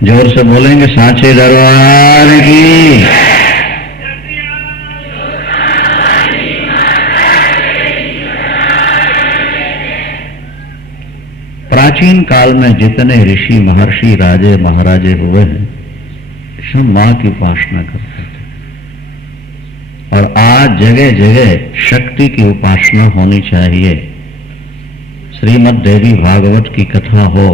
जोर से बोलेंगे सांचे दरबार की। प्राचीन काल में जितने ऋषि महर्षि राजे महाराजे हुए हैं सब मां की उपासना करते थे, और आज जगह जगह शक्ति की उपासना होनी चाहिए। श्रीमद् देवी भागवत की कथा हो,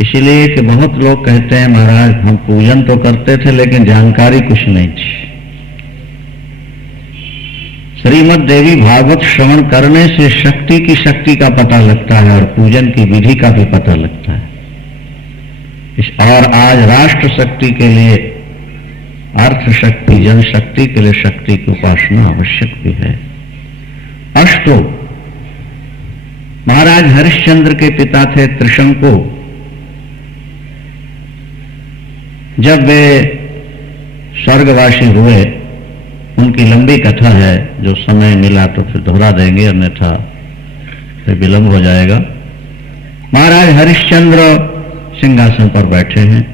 इसलिए कि बहुत लोग कहते हैं महाराज हम पूजन तो करते थे लेकिन जानकारी कुछ नहीं थी। श्रीमद् देवी भागवत श्रवण करने से शक्ति की शक्ति का पता लगता है और पूजन की विधि का भी पता लगता है। और आज राष्ट्र शक्ति के लिए, अर्थ शक्ति, जनशक्ति के लिए शक्ति की उपासना आवश्यक भी है। अष्टो महाराज हरिश्चंद्र के पिता थे त्रिशंकु। जब वे स्वर्गवासी हुए, उनकी लंबी कथा है, जो समय मिला तो फिर दोहरा देंगे, अन्यथा फिर विलंब हो जाएगा। महाराज हरिश्चंद्र सिंहासन पर बैठे हैं।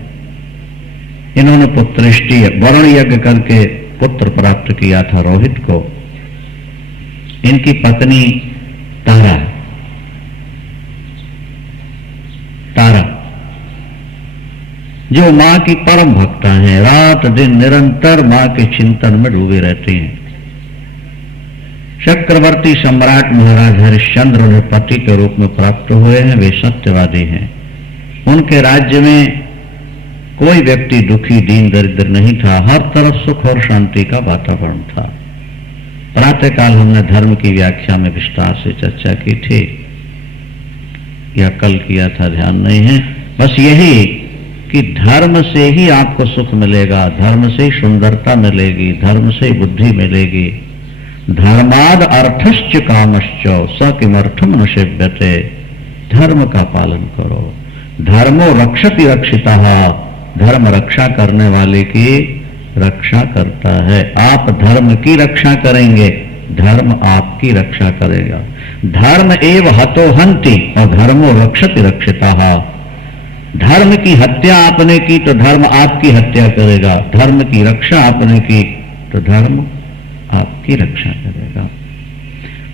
इन्होंने पुत्रष्टि वरुण यज्ञ करके पुत्र प्राप्त किया था रोहित को। इनकी पत्नी तारा जो मां की परम भक्ता हैं, रात दिन निरंतर मां के चिंतन में डूबे रहती हैं। चक्रवर्ती सम्राट महाराज हरिश्चंद्र उन्हें पति के रूप में प्राप्त हुए हैं। वे सत्यवादी हैं। उनके राज्य में कोई व्यक्ति दुखी दीन दरिद्र नहीं था। हर तरफ सुख और शांति का वातावरण था। प्रातःकाल हमने धर्म की व्याख्या में विस्तार से चर्चा की थी, या कल किया था, ध्यान नहीं है। बस यही कि धर्म से ही आपको सुख मिलेगा, धर्म से ही सुंदरता मिलेगी, धर्म से ही बुद्धि मिलेगी। धर्माद अर्थश्च कामश्च स किमर्थम न सेव्यते। धर्म का पालन करो। धर्मो रक्षति रक्षितः। धर्म रक्षा करने वाले की रक्षा करता है। आप धर्म की रक्षा करेंगे, धर्म आपकी रक्षा करेगा। धर्म एव हतो हन्ति और धर्मो रक्षति रक्षितः। धर्म की हत्या आपने की तो धर्म आपकी हत्या करेगा। धर्म की रक्षा आपने की तो धर्म आपकी रक्षा करेगा।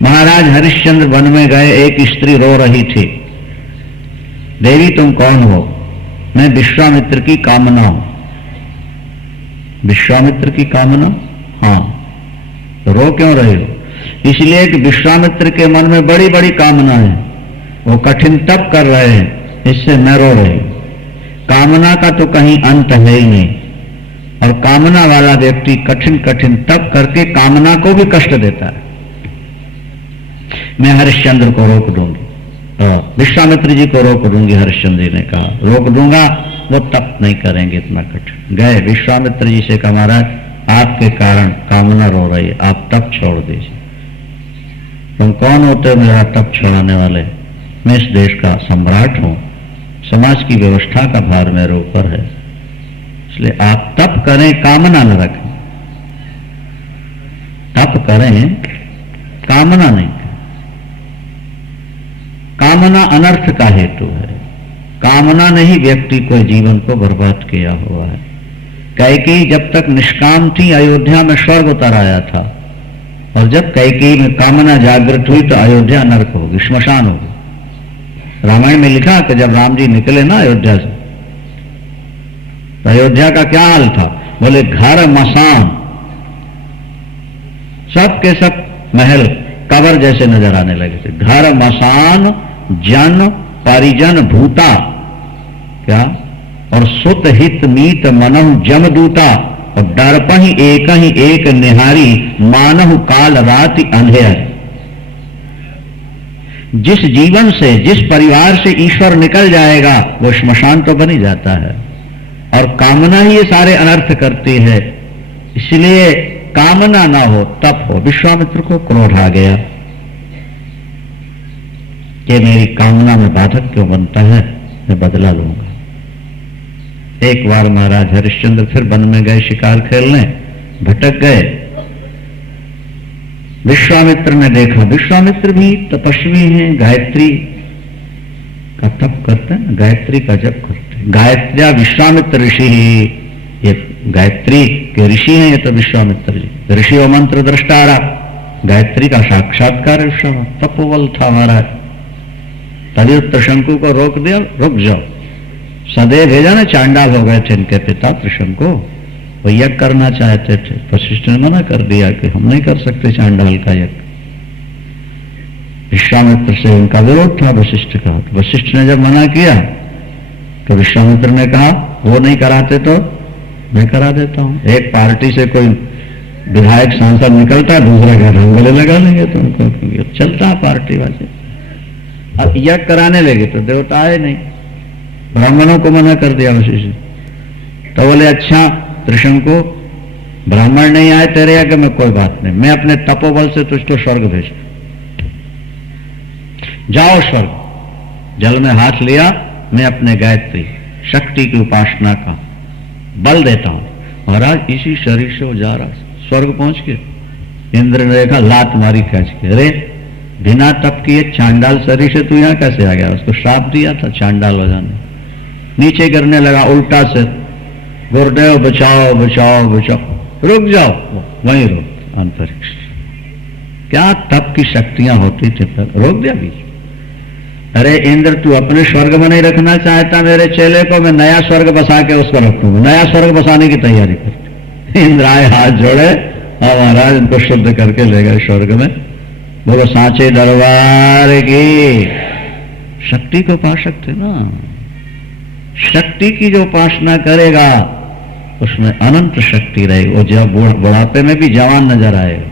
महाराज हरिश्चंद्र वन में गए। एक स्त्री रो रही थी, देवी तुम कौन हो? मैं विश्वामित्र की कामना हूं। विश्वामित्र की कामना? हाँ। तो रो क्यों रही हो? इसलिए कि विश्वामित्र के मन में बड़ी बड़ी कामना है, वो कठिन तप कर रहे हैं, इससे मैं रो रही हूं। कामना का तो कहीं अंत है ही नहीं, और कामना वाला व्यक्ति कठिन कठिन तप करके कामना को भी कष्ट देता है। मैं हरिश्चंद्र को रोक दूंगी, विश्वामित्र जी को रोक दूंगी। हरिश्चंद्र जी ने कहा रोक दूंगा, वो तप नहीं करेंगे इतना कठिन। गए विश्वामित्र जी से कहा महाराज आपके कारण कामना रो रही है, आप तप छोड़ दीजिए। तुम कौन होते हो मेरा तप छोड़ाने वाले? मैं इस देश का सम्राट हूं, समाज की व्यवस्था का भार मेरे ऊपर है, इसलिए आप तप करें, कामना न रखें। तप करें, कामना नहीं करें। कामना अनर्थ का हेतु है। कामना ने ही व्यक्ति को जीवन को बर्बाद किया हुआ है। कैकेयी जब तक निष्काम थी, अयोध्या में स्वर्ग उतर आया था, और जब कैकेयी में कामना जागृत हुई तो अयोध्या नरक होगी, श्मशान होगी। रामायण में लिखा कि जब राम जी निकले ना अयोध्या से, तो अयोध्या का क्या हाल था? बोले घर मसान, सब के सब महल कब्र जैसे नजर आने लगे थे। घर मसान जन परिजन भूता, क्या? और सुत हित मीत मनहु जमदूता, और दर्पहि एक निहारी मानहु काल राति अंधेर। जिस जीवन से, जिस परिवार से ईश्वर निकल जाएगा वो श्मशान तो बन ही जाता है, और कामना ही ये सारे अनर्थ करती है। इसलिए कामना ना हो, तप हो। विश्वामित्र को क्रोध आ गया कि मेरी कामना में बाधक क्यों बनता है, मैं बदला लूंगा। एक बार महाराज हरिश्चंद्र फिर वन में गए शिकार खेलने, भटक गए। विश्वामित्र ने देखा, विश्वामित्र भी तपस्वी हैं, गायत्री का तप करते हैं, गायत्री का जप करते हैं। गायत्री विश्वामित्र ऋषि ही, ये गायत्री के ऋषि हैं ये तो विश्वामित्र जी, ऋषि और मंत्र दृष्टारा, गायत्री का साक्षात्कार विश्वामित्र, तपोबल था महाराज। तभी त्रिशंकु को रोक दिया, रुक जाओ। सदैव भेजा ना, चांडाल हो गए थे इनके पिता त्रिशंकु, वो यज्ञ करना चाहते थे, वशिष्ठ ने मना कर दिया कि हम नहीं कर सकते चांडाल का यज्ञ। विश्वामित्र से उनका विरोध था वशिष्ठ का, वशिष्ठ ने जब मना किया तो विश्वामित्र ने कहा वो नहीं कराते तो मैं करा देता हूं। एक पार्टी से कोई विधायक सांसद निकलता, दूसरे का रंगले लगा लेंगे तो उनको चलता है पार्टी वाले। अब यज्ञ कराने लगे तो देवता आए नहीं, ब्राह्मणों को मना कर दिया वशिष्ठ। तो बोले अच्छा त्रिशंकु, ब्राह्मण नहीं आए तेरे यज्ञ में, कोई बात नहीं, मैं अपने तपोबल से तुझको स्वर्ग भेजता, जाओ स्वर्ग। जल में हाथ लिया, मैं अपने गायत्री शक्ति की उपासना का बल देता हूं। महाराज इसी शरीर से वो जा रहा, स्वर्ग पहुंच के इंद्र ने देखा, लात मारी खींच के, अरे बिना तप किए चांडाल शरीर से तू यहां कैसे आ गया? उसको श्राप दिया था चांडाल हो जाने। नीचे गिरने लगा उल्टा से, गुरुदेव बचाओ बचाओ बचाओ। रुक जाओ, वहीं रुक। अंतरिक्ष क्या तप की शक्तियां होती थी, रोक दिया बीच। अरे इंद्र तू अपने स्वर्ग में नहीं रखना चाहता मेरे चेले को, मैं नया स्वर्ग बसा के उसको रखूंगा। नया स्वर्ग बसाने की तैयारी करते इंद्र आए, हाथ जोड़े और महाराज उनको शुद्ध करके ले गए स्वर्ग में। बोलो सांचे दरबार की। शक्ति के उपासक थे ना, शक्ति की जो उपासना करेगा उसमें अनंत शक्ति रहेगी, वो जब बुढ़ापे में भी जवान नजर आएगा।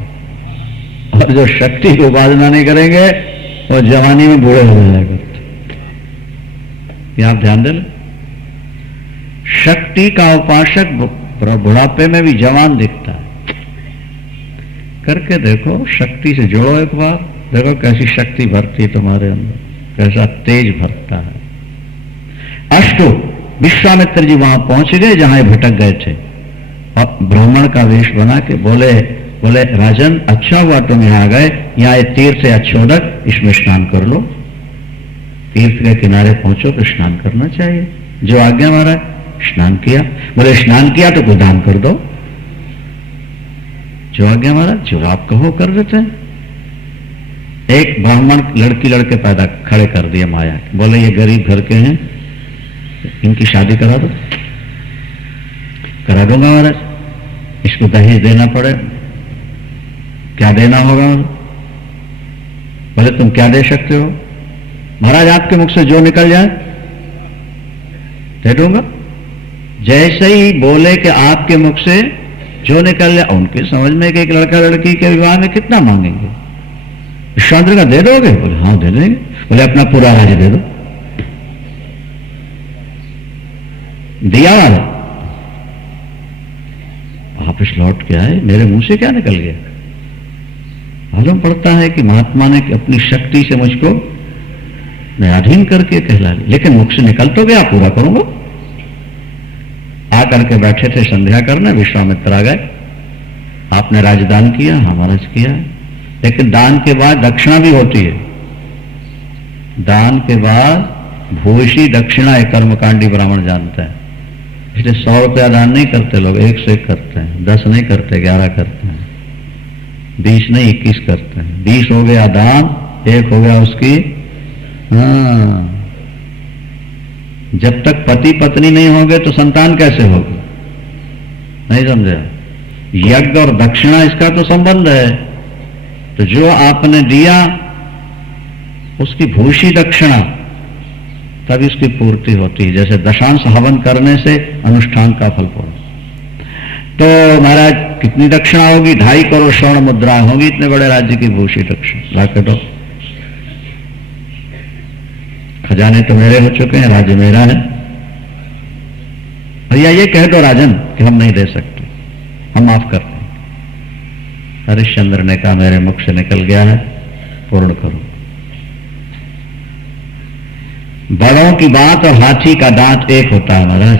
और जो शक्ति की उपासना नहीं करेंगे वो जवानी में बूढ़े हो जाएगा। ये आप ध्यान दें, शक्ति का उपासक बुढ़ापे में भी जवान दिखता है। करके देखो, शक्ति से जुड़ो एक बार, देखो कैसी शक्ति भरती तुम्हारे अंदर, कैसा तेज भरता है। अष्टो विश्वामित्र जी वहां पहुंच गए जहां भटक गए थे, और ब्राह्मण का वेश बना के बोले राजन अच्छा हुआ तुम यहां आ गए, यहाँ एक तीर्थ है अच्छोदक, इसमें स्नान कर लो। तीर्थ के किनारे पहुंचो तो स्नान करना चाहिए, जो आज्ञा महाराज। स्नान किया, बोले स्नान किया तो कोई दान कर दो, जो आज्ञा महाराज, जो आप कहो कर देते हैं। एक ब्राह्मण लड़की लड़के पैदा खड़े कर दिए माया, बोले ये गरीब घर के हैं, इनकी शादी करा दो। करा दूंगा महाराज, इसको दहेज देना पड़े, क्या देना होगा? बोले तुम क्या दे सकते हो? महाराज आपके मुख से जो निकल जाए दे दूंगा। जैसे ही बोले कि आपके मुख से जो निकल जाए, उनके समझ में कि एक लड़का लड़की के विवाह में कितना मांगेंगे, विश्वामित्र का दे दोगे? बोले हाँ दे देंगे। बोले अपना पूरा राज्य दे दो। दिया वाला वापस लौट के आए, मेरे मुंह से क्या निकल गया? मालूम पड़ता है कि महात्मा ने अपनी शक्ति से मुझको न्यायाधीन करके कहला लिया, लेकिन मुख से निकल तो गया, पूरा करूंगा। आकर के बैठे थे संध्या करने, विश्वामित्र आ गए, आपने राजदान किया? हमारा किया, लेकिन दान के बाद दक्षिणा भी होती है। दान के बाद भूषी दक्षिणा एक कर्मकांडी ब्राह्मण जानता है, इसलिए 100 रुपया दान नहीं करते लोग, 1 से 1 करते हैं, 10 नहीं करते, 11 करते हैं, 20 नहीं 21 करते हैं। 20 हो गया दान, 1 हो गया उसकी। हाँ, जब तक पति पत्नी नहीं होंगे तो संतान कैसे होगी? नहीं समझे? यज्ञ और दक्षिणा इसका तो संबंध है। तो जो आपने दिया उसकी भूषी दक्षिणा, तभी उसकी पूर्ति होती है। जैसे दशांश हवन करने से अनुष्ठान का फल पड़ा। तो महाराज कितनी दक्षिणा होगी? 2.5 करोड़ स्वर्ण मुद्राएं होगी, इतने बड़े राज्य की भूषी दक्षिणा। लाके दो, खजाने तो मेरे हो चुके हैं, राज्य मेरा है। भैया ये कह दो राजन कि हम नहीं दे सकते, हम माफ करते हैं। हरिश्चंद्र ने कहा मेरे मुख से निकल गया है, पूर्ण करो। बड़ों की बात और हाथी का दांत एक होता है महाराज।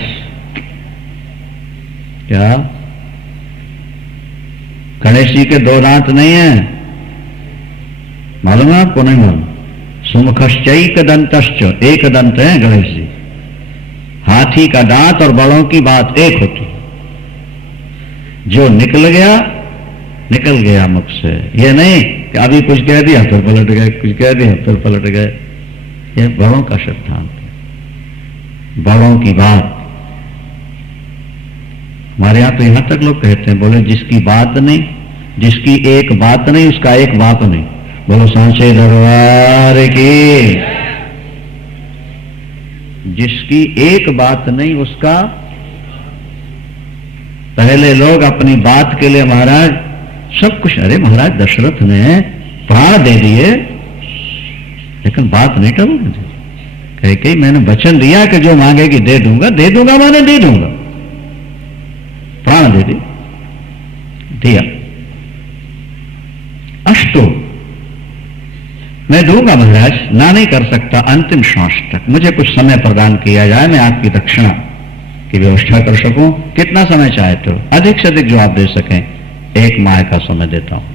क्या गणेश जी के 2 दांत नहीं है? मालूम है आपको? नहीं मालूम? सुमुखश्चैक दंतश्च, एक दंत है गणेश जी। हाथी का दांत और बड़ों की बात एक होती, जो निकल गया मुख से। ये नहीं कि अभी कुछ कह दिया फिर पलट गए, कुछ कह दिया फिर पलट गए। ये बड़ों का सिद्धांत है, बड़ों की बात। हमारे यहां तो यहां तक लोग कहते हैं, बोले जिसकी बात नहीं, जिसकी एक बात नहीं उसका एक बाप नहीं। बोलो सांचे दरबार की। जिसकी एक बात नहीं उसका, पहले लोग अपनी बात के लिए महाराज सब कुछ, अरे महाराज दशरथ ने प्राण दे दिए लेकिन बात नहीं टलने दी। कह के मैंने वचन दिया कि जो मांगेगी दे दूंगा, दे दूंगा माने दे दूंगा, प्राण दे दिया। अष्टो मैं दूंगा महाराज, ना नहीं कर सकता, अंतिम श्वास तक मुझे कुछ समय प्रदान किया जाए, मैं आपकी दक्षिणा की व्यवस्था कर सकूं। कितना समय चाहते हो? अधिक से अधिक जो आप दे सकें। 1 माह का समय देता हूं,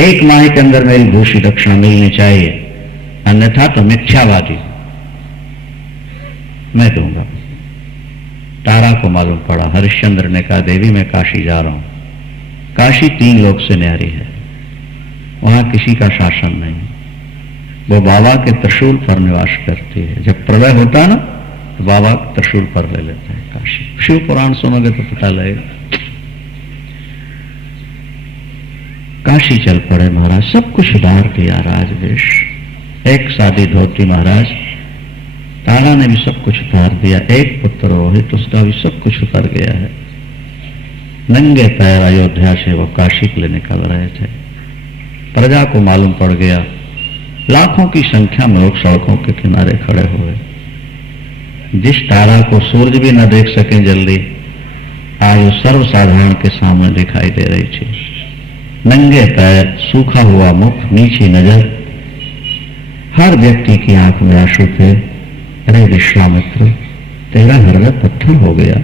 1 माह के अंदर मेरी भूषी दक्षिणा मिलनी चाहिए, अन्यथा तो मिथ्यावादी। मैं दूंगा। तारा को मालूम पड़ा, हरिश्चंद्र ने कहा देवी मैं काशी जा रहा हूं। काशी 3 लोक से न्यारी है, वहां किसी का शासन नहीं, वो बाबा के त्रिशूल पर निवास करती है। जब प्रलय होता है ना तो बाबा त्रिशूल पर ले लेते हैं काशी। शिव पुराण सुनोगे तो पता लगेगा। काशी चल पड़े महाराज, सब कुछ उधार दिया राजवेश, एक सादी धोती महाराज। तारा ने भी सब कुछ उतार दिया, एक पुत्र रोहित उसका भी सब कुछ उतर गया है। नंगे पैर अयोध्या से वो काशी के लिए निकल रहे थे। प्रजा को मालूम पड़ गया, लाखों की संख्या में लोग सड़कों के किनारे खड़े हुए। जिस तारा को सूरज भी न देख सके जल्दी, आज वो सर्वसाधारण के सामने दिखाई दे रही थी। नंगे पैर, सूखा हुआ मुख, नीची नजर, हर व्यक्ति की आंख में आंसू थे। अरे विश्वामित्र, तेरा हृदय पत्थर हो गया।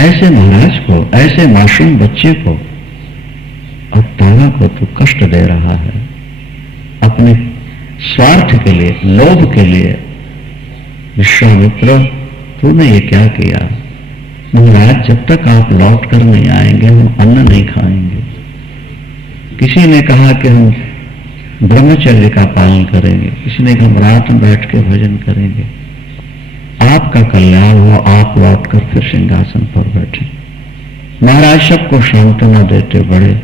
ऐसे महाराज को, ऐसे मासूम बच्चे को और तारा को तू कष्ट दे रहा है, अपने स्वार्थ के लिए, लोभ के लिए। विश्वामित्र, तूने ये क्या किया? महाराज, जब तक आप लौट कर नहीं आएंगे हम अन्न नहीं खाएंगे। किसी ने कहा कि हम ब्रह्मचर्य का पालन करेंगे, किसी ने कहा हम रात में बैठ के भजन करेंगे। आपका कल्याण हो, आप लौट कर फिर सिंहासन पर बैठे। महाराज सबको सांत्वना देते बड़े।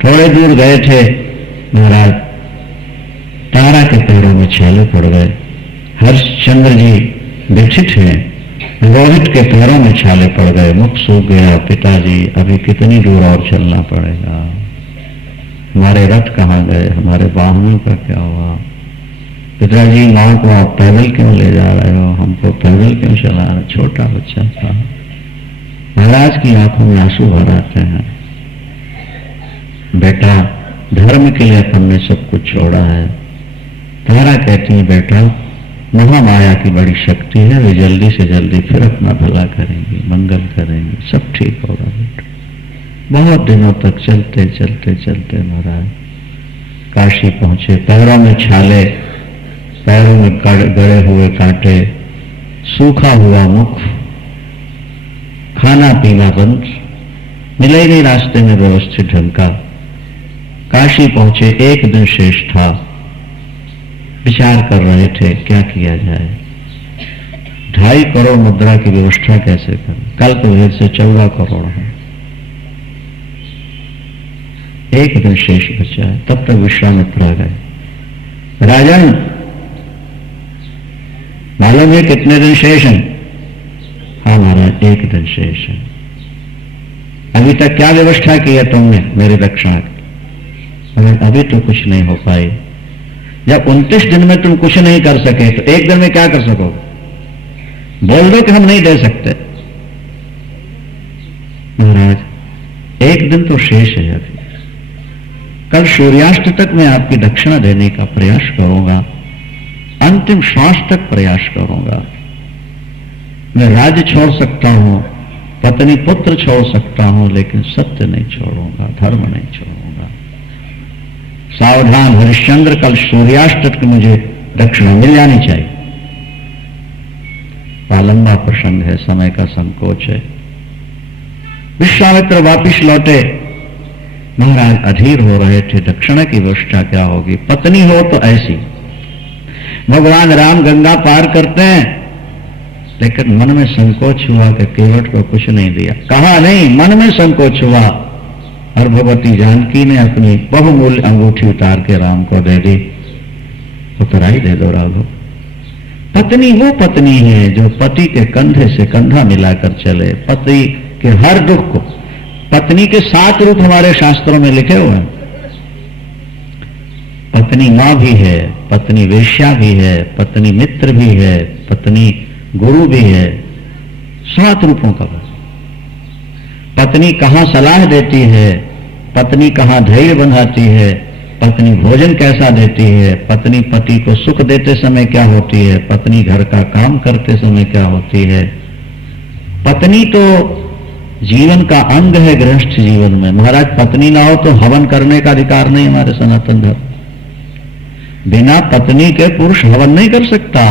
थोड़े दूर गए थे महाराज, तारा के पैरों में छाले पड़ गए। हरिश्चंद्र जी व्यथित हैं, रोहित के पैरों में छाले पड़ गए, मुख सूख गया। पिताजी, अभी कितनी दूर और चलना पड़ेगा? हमारे रथ कहाँ गए? हमारे वाहनों का क्या हुआ? पिताजी, माँ को आप पैदल क्यों ले जा रहे हो? हमको पैदल क्यों चला रहे? छोटा बच्चा था। महाराज की आंखों में आंसू भर आते हैं। बेटा, धर्म के लिए अपन ने सब कुछ छोड़ा है। तारा कहती है, बेटा महामाया की बड़ी शक्ति है, वे जल्दी से जल्दी फिर अपना भला करेंगी, मंगल करेंगी, सब ठीक होगा बेटा। बहुत दिनों तक चलते चलते चलते महाराज काशी पहुंचे। पैरों में छाले, पैरों में गड़े हुए कांटे, सूखा हुआ मुख, खाना पीना बंद, मिले नहीं रास्ते में व्यवस्थित ढंग का। काशी पहुंचे, 1 दिन शेष था। विचार कर रहे थे क्या किया जाए, 2.5 करोड़ मुद्रा की व्यवस्था कैसे करें। कल तो भेद से 14 करोड़ है। 1 दिन शेष बचा है। तब तक विश्वामित्र आ गए। राजन, मालूम है कितने दिन शेष हैं? हाँ महाराज, 1 दिन शेष है। अभी तक क्या व्यवस्था की है तुमने मेरी दक्षिणा की? अभी तो कुछ नहीं हो पाई। जब 29 दिन में तुम कुछ नहीं कर सके तो 1 दिन में क्या कर सकोगे? बोल दो कि हम नहीं दे सकते। महाराज, 1 दिन तो शेष है अभी। कल सूर्यास्त तक मैं आपकी दक्षिणा देने का प्रयास करूंगा, अंतिम श्वास तक प्रयास करूंगा। मैं राज्य छोड़ सकता हूं, पत्नी पुत्र छोड़ सकता हूं, लेकिन सत्य नहीं छोड़ूंगा, धर्म नहीं छोड़ूंगा। सावधान हरिश्चंद्र, कल सूर्यास्त तक मुझे दक्षिणा मिल जानी चाहिए। लंबा प्रसंग है, समय का संकोच है। विश्वामित्र वापिस लौटे। महाराज अधीर हो रहे थे, दक्षिणा की व्यवस्था क्या होगी। पत्नी हो तो ऐसी, भगवान राम गंगा पार करते हैं, लेकिन मन में संकोच हुआ कि केवट को कुछ नहीं दिया। कहा नहीं, मन में संकोच हुआ। और भगवती जानकी ने अपनी बहुमूल्य अंगूठी उतार के राम को दे दी। उतराई दे दो राघव। पत्नी वो पत्नी है जो पति के कंधे से कंधा मिलाकर चले, पति के हर दुख को। पत्नी के 7 रूप हमारे शास्त्रों में लिखे हुए हैं। पत्नी मां भी है, पत्नी वेश्या भी है, पत्नी मित्र भी है, पत्नी गुरु भी है। 7 रूपों का। पत्नी कहां सलाह देती है, पत्नी कहां धैर्य बंधाती है, पत्नी भोजन कैसा देती है, पत्नी पति को सुख देते समय क्या होती है, पत्नी घर का काम करते समय क्या होती है। पत्नी तो जीवन का अंग है गृहस्थ जीवन में। महाराज पत्नी ना हो तो हवन करने का अधिकार नहीं हमारे सनातन धर्म। बिना पत्नी के पुरुष हवन नहीं कर सकता।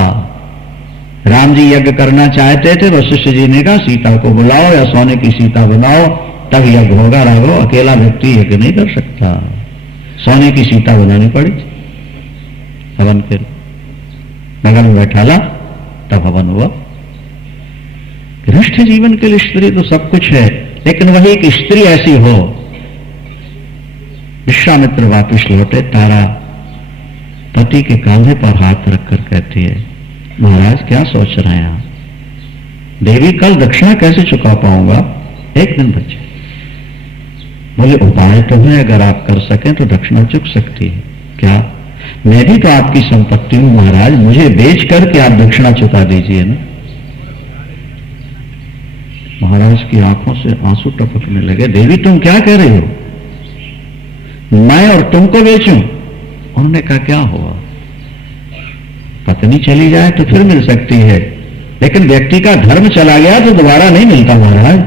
राम जी यज्ञ करना चाहते थे, वशिष्ठ जी ने कहा सीता को बुलाओ या सोने की सीता बनाओ, तब यज्ञ होगा। राघव, अकेला व्यक्ति यज्ञ नहीं कर सकता। सोने की सीता बनानी पड़ी हवन के नगर में बैठाला, तब हवन हुआ। गृहस्थ जीवन के लिए स्त्री तो सब कुछ है, लेकिन वही एक स्त्री ऐसी हो। विश्वामित्र वापिस लौटे। तारा पति के कांधे पर हाथ रखकर कहती है, महाराज क्या सोच रहे हैं आप? देवी, कल दक्षिणा कैसे चुका पाऊंगा? 1 दिन बचे। बोले उपाय तो है, अगर आप कर सकें तो दक्षिणा चुक सकती है। क्या? मैं भी तो आपकी संपत्ति हूं महाराज, मुझे बेच करके आप दक्षिणा चुका दीजिए ना। महाराज की आंखों से आंसू टपकने लगे। देवी तुम क्या कह रही हो? मैं और तुमको बेचूं? उन्होंने कहा क्या हुआ, पत्नी चली जाए तो फिर मिल सकती है, लेकिन व्यक्ति का धर्म चला गया तो दोबारा नहीं मिलता। महाराज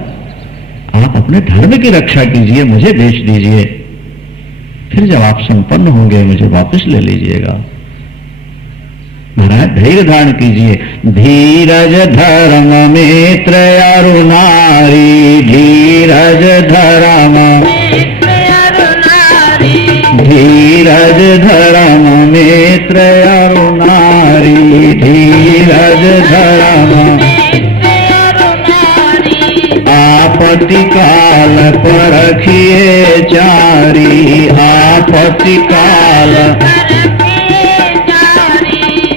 आप अपने धर्म की रक्षा कीजिए, मुझे बेच दीजिए, फिर जब आप संपन्न होंगे मुझे वापस ले लीजिएगा। महाराज धैर्य धारण कीजिए। धीरज धर्म मित्र अरु नारी, धीरज धर्म धीरज धर्म मित्र अरु नारी, धीरज धर्म आपत्ति काल परखिए चारी, आपत्ति काल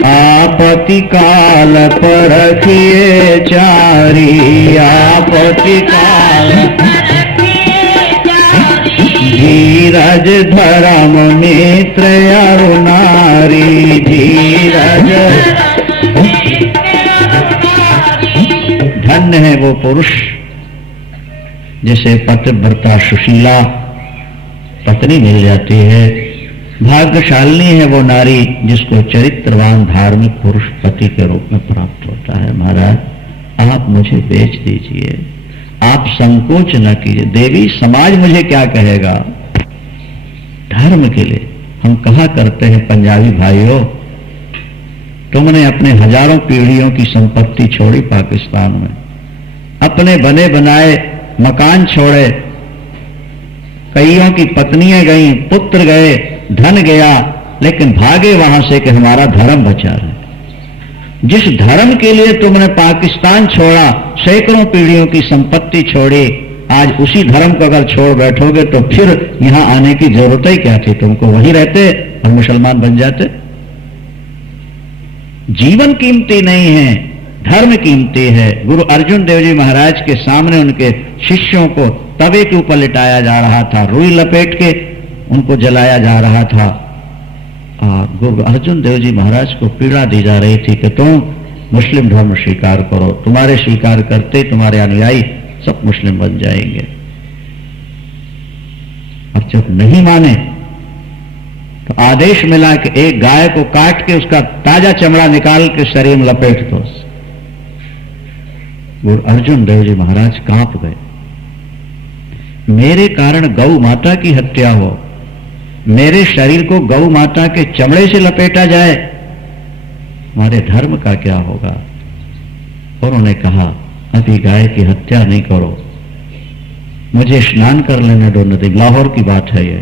आपत्ति काल परखिए चारी, आपत्ति काल धीरज धर्म मित्र अरु नारी, धीरज। धन्य है वो पुरुष जिसे पतिव्रता सुशीला पत्नी मिल जाती है। भाग्यशालिनी है वो नारी जिसको चरित्रवान धार्मिक पुरुष पति के रूप में प्राप्त होता है। महाराज आप मुझे बेच दीजिए, आप संकोच न कीजिए। देवी समाज मुझे क्या कहेगा? धर्म के लिए हम कहा करते हैं पंजाबी भाइयों, तुमने अपने हजारों पीढ़ियों की संपत्ति छोड़ी पाकिस्तान में, अपने बने बनाए मकान छोड़े, कईयों की पत्नियां गईं, पुत्र गए, धन गया, लेकिन भागे वहां से कि हमारा धर्म बचा रहे। जिस धर्म के लिए तुमने पाकिस्तान छोड़ा, सैकड़ों पीढ़ियों की संपत्ति छोड़ी, आज उसी धर्म को अगर छोड़ बैठोगे तो फिर यहां आने की जरूरत ही क्या थी? तुमको वहीं रहते और मुसलमान बन जाते। जीवन कीमती नहीं है, धर्म कीमती है। गुरु अर्जुन देव जी महाराज के सामने उनके शिष्यों को तवे के ऊपर लिटाया जा रहा था, रुई लपेट के उनको जलाया जा रहा था। गुरु अर्जुन देव जी महाराज को पीड़ा दी जा रही थी कि तुम मुस्लिम धर्म स्वीकार करो, तुम्हारे स्वीकार करते तुम्हारे अनुयायी सब मुस्लिम बन जाएंगे। और जब नहीं माने तो आदेश मिला कि एक गाय को काट के उसका ताजा चमड़ा निकाल के शरीर में लपेट दो। गुरु अर्जुन देव जी महाराज कांप गए। मेरे कारण गौ माता की हत्या हो, मेरे शरीर को गौ माता के चमड़े से लपेटा जाए, हमारे धर्म का क्या होगा? और उन्होंने कहा, अभी गाय की हत्या नहीं करो, मुझे स्नान कर लेने दो नदी। लाहौर की बात है ये।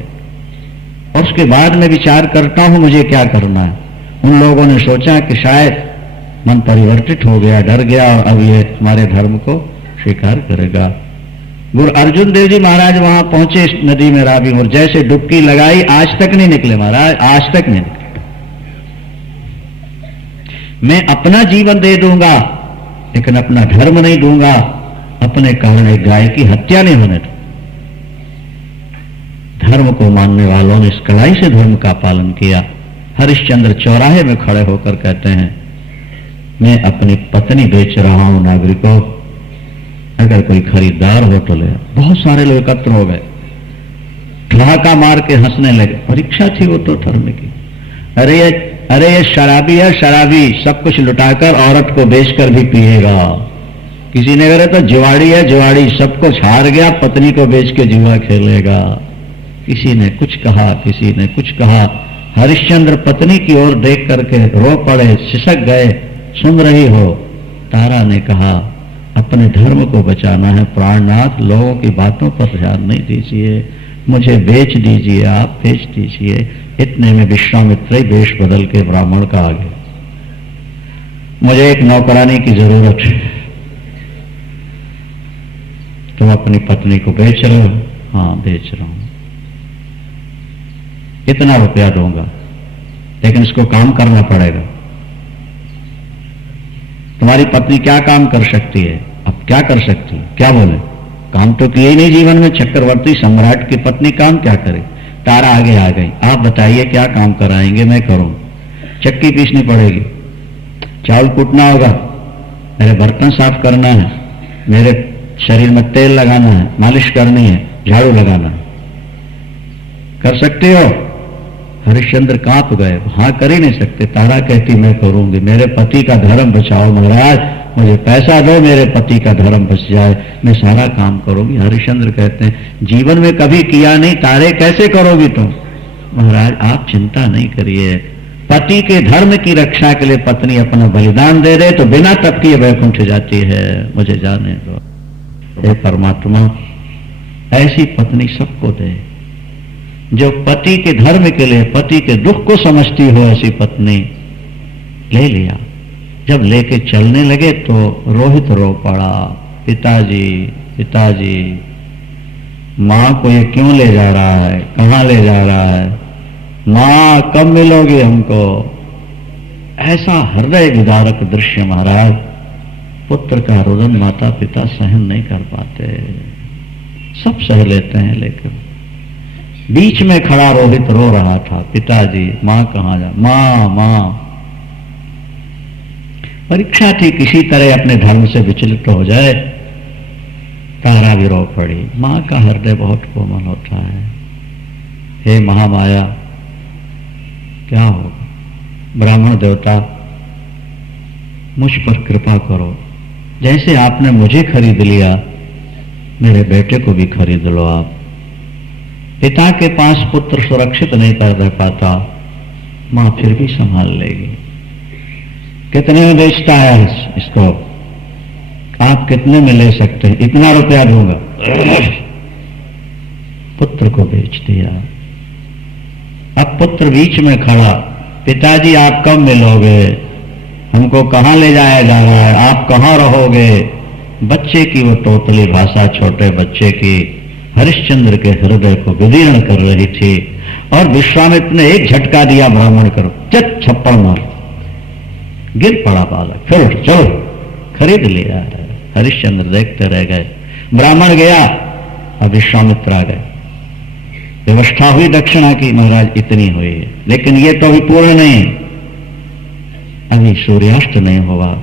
और उसके बाद मैं विचार करता हूं मुझे क्या करना है। उन लोगों ने सोचा कि शायद मन परिवर्तित हो गया, डर गया और अब ये हमारे धर्म को स्वीकार करेगा। गुरु अर्जुन देव जी महाराज वहां पहुंचे इस नदी में रावी, और जैसे डुबकी लगाई आज तक नहीं निकले महाराज, आज तक नहीं निकले। मैं अपना जीवन दे दूंगा लेकिन अपना धर्म नहीं दूंगा, अपने कारण एक गाय की हत्या नहीं होने दूंगा। धर्म को मानने वालों ने इस कड़ाई से धर्म का पालन किया। हरिश्चंद्र चौराहे में खड़े होकर कहते हैं, मैं अपनी पत्नी बेच रहा हूं नागरिकों, अगर कोई खरीदार हो तो ले। बहुत सारे लोग एकत्र हो गए, ठहाका मार के हंसने लगे। परीक्षा थी वो तो धर्म की। अरे ये शराबी है, शराबी, सब कुछ लुटाकर औरत को बेचकर भी पिएगा। किसी ने कहा तो जुआड़ी है, जुआड़ी, सब कुछ हार गया, पत्नी को बेच के जुआ खेलेगा। किसी ने कुछ कहा, किसी ने कुछ कहा। हरिश्चंद्र पत्नी की ओर देख करके रो पड़े, सिसक गए। सुन रही हो? तारा ने कहा, अपने धर्म को बचाना है प्राणनाथ, लोगों की बातों पर ध्यान नहीं दीजिए, मुझे बेच दीजिए, आप बेच दीजिए। इतने में विश्वामित्र वेश बदल के ब्राह्मण का आ गया, मुझे एक नौकरानी की जरूरत है, तुम अपनी पत्नी को बेच रहे हो? हाँ बेच रहा हूं, इतना रुपया दूंगा, लेकिन इसको काम करना पड़ेगा। तुम्हारी पत्नी क्या काम कर सकती है? अब क्या कर सकती है? क्या बोले? काम तो किए ही नहीं जीवन में। चक्रवर्ती सम्राट की पत्नी काम क्या करे? तारा आगे आ गई, आप बताइए क्या काम कराएंगे? मैं करूं। चक्की पीसनी पड़ेगी, चावल कूटना होगा, मेरे बर्तन साफ करना है, मेरे शरीर में तेल लगाना है, मालिश करनी है, झाड़ू लगाना है। कर सकते हो? हरिश्चंद्र कांप गए, हाँ कर ही नहीं सकते। तारा कहती मैं करूंगी, मेरे पति का धर्म बचाओ महाराज, मुझे पैसा दो, मेरे पति का धर्म बच जाए, मैं सारा काम करूंगी। हरिश्चंद्र कहते हैं जीवन में कभी किया नहीं, तारे कैसे करोगी तुम? महाराज आप चिंता नहीं करिए, पति के धर्म की रक्षा के लिए पत्नी अपना बलिदान दे दे तो बिना तप किए वैकुंठ जाती है, मुझे जाने दो। हे परमात्मा ऐसी पत्नी सबको दे जो पति के धर्म के लिए, पति के दुख को समझती हो। ऐसी पत्नी ले लिया। जब लेके चलने लगे तो रोहित रो पड़ा, पिताजी पिताजी, मां को ये क्यों ले जा रहा है, कहां ले जा रहा है, मां कब मिलोगे हमको? ऐसा हृदय विदारक दृश्य महाराज, पुत्र का रुदन माता पिता सहन नहीं कर पाते, सब सह लेते हैं, लेकिन बीच में खड़ा रोहित रो रहा था, पिताजी मां कहां जा, मां मां। परीक्षा थी किसी तरह अपने धर्म से विचलित हो जाए। तारा भी रो पड़ी। मां का हृदय बहुत कोमल होता है। हे महामाया क्या होगा? ब्राह्मण देवता मुझ पर कृपा करो, जैसे आपने मुझे खरीद लिया मेरे बेटे को भी खरीद लो आप। पिता के पास पुत्र सुरक्षित नहीं कर रह पाता, मां फिर भी संभाल लेगी। कितने में बेचता है इसको? आप कितने में ले सकते हैं? इतना रुपया दूंगा। पुत्र को बेच दिया। अब पुत्र बीच में खड़ा, पिताजी आप कब मिलोगे? हमको कहां ले जाया जा रहा है? आप कहां रहोगे? बच्चे की वो तोतली भाषा छोटे बच्चे की हरिश्चंद्र के हृदय को विदीर्ण कर रही थी। और विश्वामित्र ने एक झटका दिया, ब्राह्मण करो, चट छप्पड़ मार, गिर पड़ा बालक। फिर चलो, खरीद लिया। हरिश्चंद्र देखते रह गए। ब्राह्मण गया, अब विश्वामित्र आ गए। व्यवस्था हुई दक्षिणा की, महाराज इतनी हुई है, लेकिन ये तो अभी पूर्ण नहीं, अभी सूर्यास्त नहीं हुआ,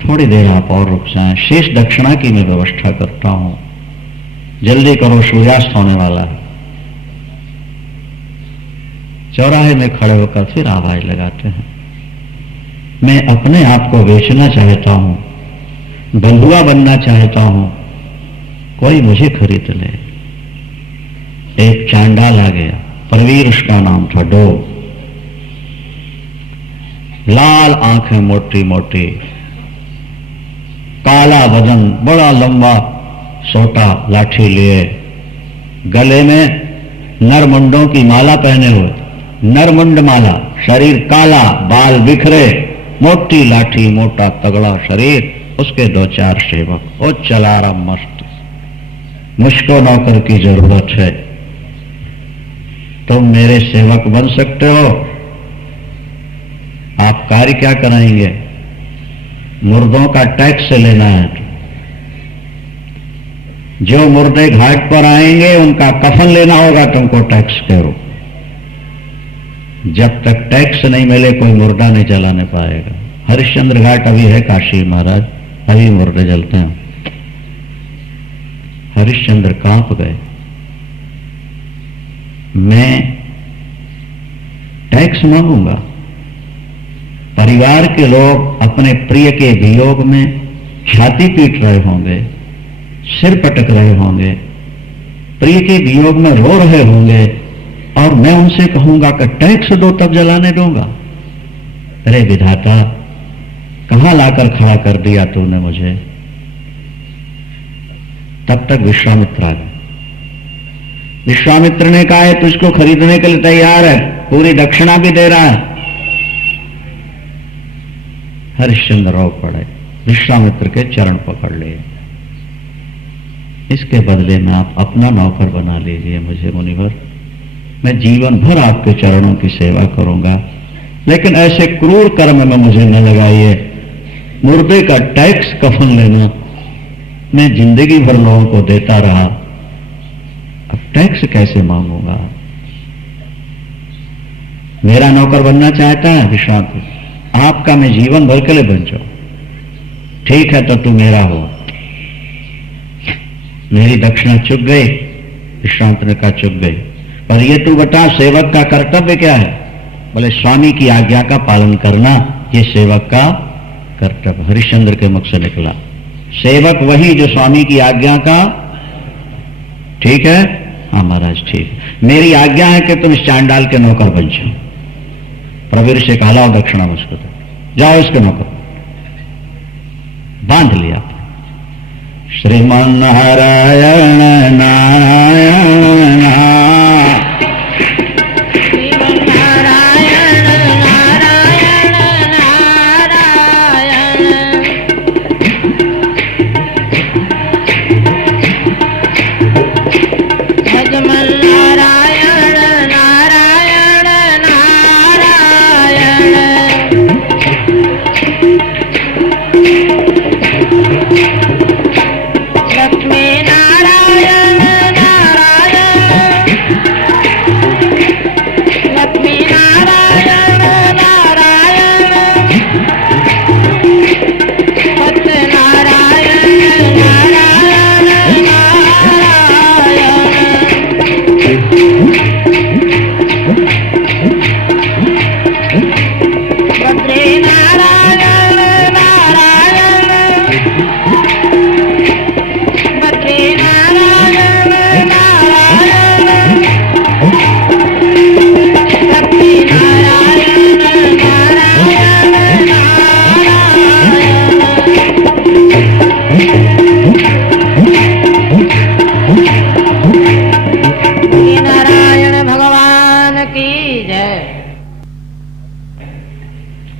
थोड़ी देर आप और रुक जाएं, शेष दक्षिणा की मैं व्यवस्था करता हूं, जल्दी करो, सूर्यास्त होने वाला है। चौराहे में खड़े होकर फिर आवाज लगाते हैं, मैं अपने आप को बेचना चाहता हूं, बंधुआ बनना चाहता हूं, कोई मुझे खरीद ले। एक चांडाल आ गया, प्रवीर उसका नाम था। डो, लाल आंखें मोटी मोटी, काला बदन, बड़ा लंबा सोटा लाठी लिए, गले में नरमुंडों की माला पहने हुए, नरमुंड माला, शरीर काला, बाल बिखरे, मोटी लाठी, मोटा तगड़ा शरीर, उसके 2-4 सेवक। वो चला रहा मस्त। मुझको नौकर की जरूरत है, तुम मेरे सेवक बन सकते हो। आप कार्य क्या कराएंगे? मुर्दों का टैक्स लेना है। जो मुर्दे घाट पर आएंगे उनका कफन लेना होगा तुमको टैक्स के रूप। जब तक टैक्स नहीं मिले कोई मुर्दा नहीं जलाने पाएगा। हरिश्चंद्र घाट अभी है काशी महाराज, अभी मुर्दे जलते हैं। हरिश्चंद्र कांप गए। मैं टैक्स मांगूंगा? परिवार के लोग अपने प्रिय के वियोग में छाती पीट रहे होंगे, सिर पटक रहे होंगे, प्रिय के वियोग में रो रहे होंगे, और मैं उनसे कहूंगा कि टैक्स दो तब जलाने दूंगा। अरे विधाता, कहां लाकर खड़ा कर दिया तूने मुझे। तब तक विश्वामित्र आ गए। विश्वामित्र ने कहा है तुझको खरीदने के लिए तैयार है, पूरी दक्षिणा भी दे रहा है। हरिश्चंद्र रो पड़े, विश्वामित्र के चरण पकड़ लिए। इसके बदले में आप अपना नौकर बना लीजिए मुझे मुनिवर, मैं जीवन भर आपके चरणों की सेवा करूंगा, लेकिन ऐसे क्रूर कर्म में मुझे न लगाइए। मुर्दे का टैक्स कफन लेना मैं जिंदगी भर लोगों को देता रहा, अब टैक्स कैसे मांगूंगा। मेरा नौकर बनना चाहता है विश्वामित्र, आपका मैं जीवन भर के लिए बन जाऊं। ठीक है तो तू मेरा हो। मेरी दक्षिणा चुक गई। विश्वामित्र ने कहा चुक गई, पर ये तू बता सेवक का कर्तव्य क्या है? बोले स्वामी की आज्ञा का पालन करना ये सेवक का कर्तव्य। हरिश्चंद्र के मुख से निकला, सेवक वही जो स्वामी की आज्ञा का। ठीक है? हाँ महाराज ठीक है। मेरी आज्ञा है कि तुम इस चांडाल के नौकर बन जाओ। प्रवीर से कहा लाओ दक्षिणा मुझको दो, जाओ इसके नौकर। बांध लिया। श्रीमान नारायण नारायण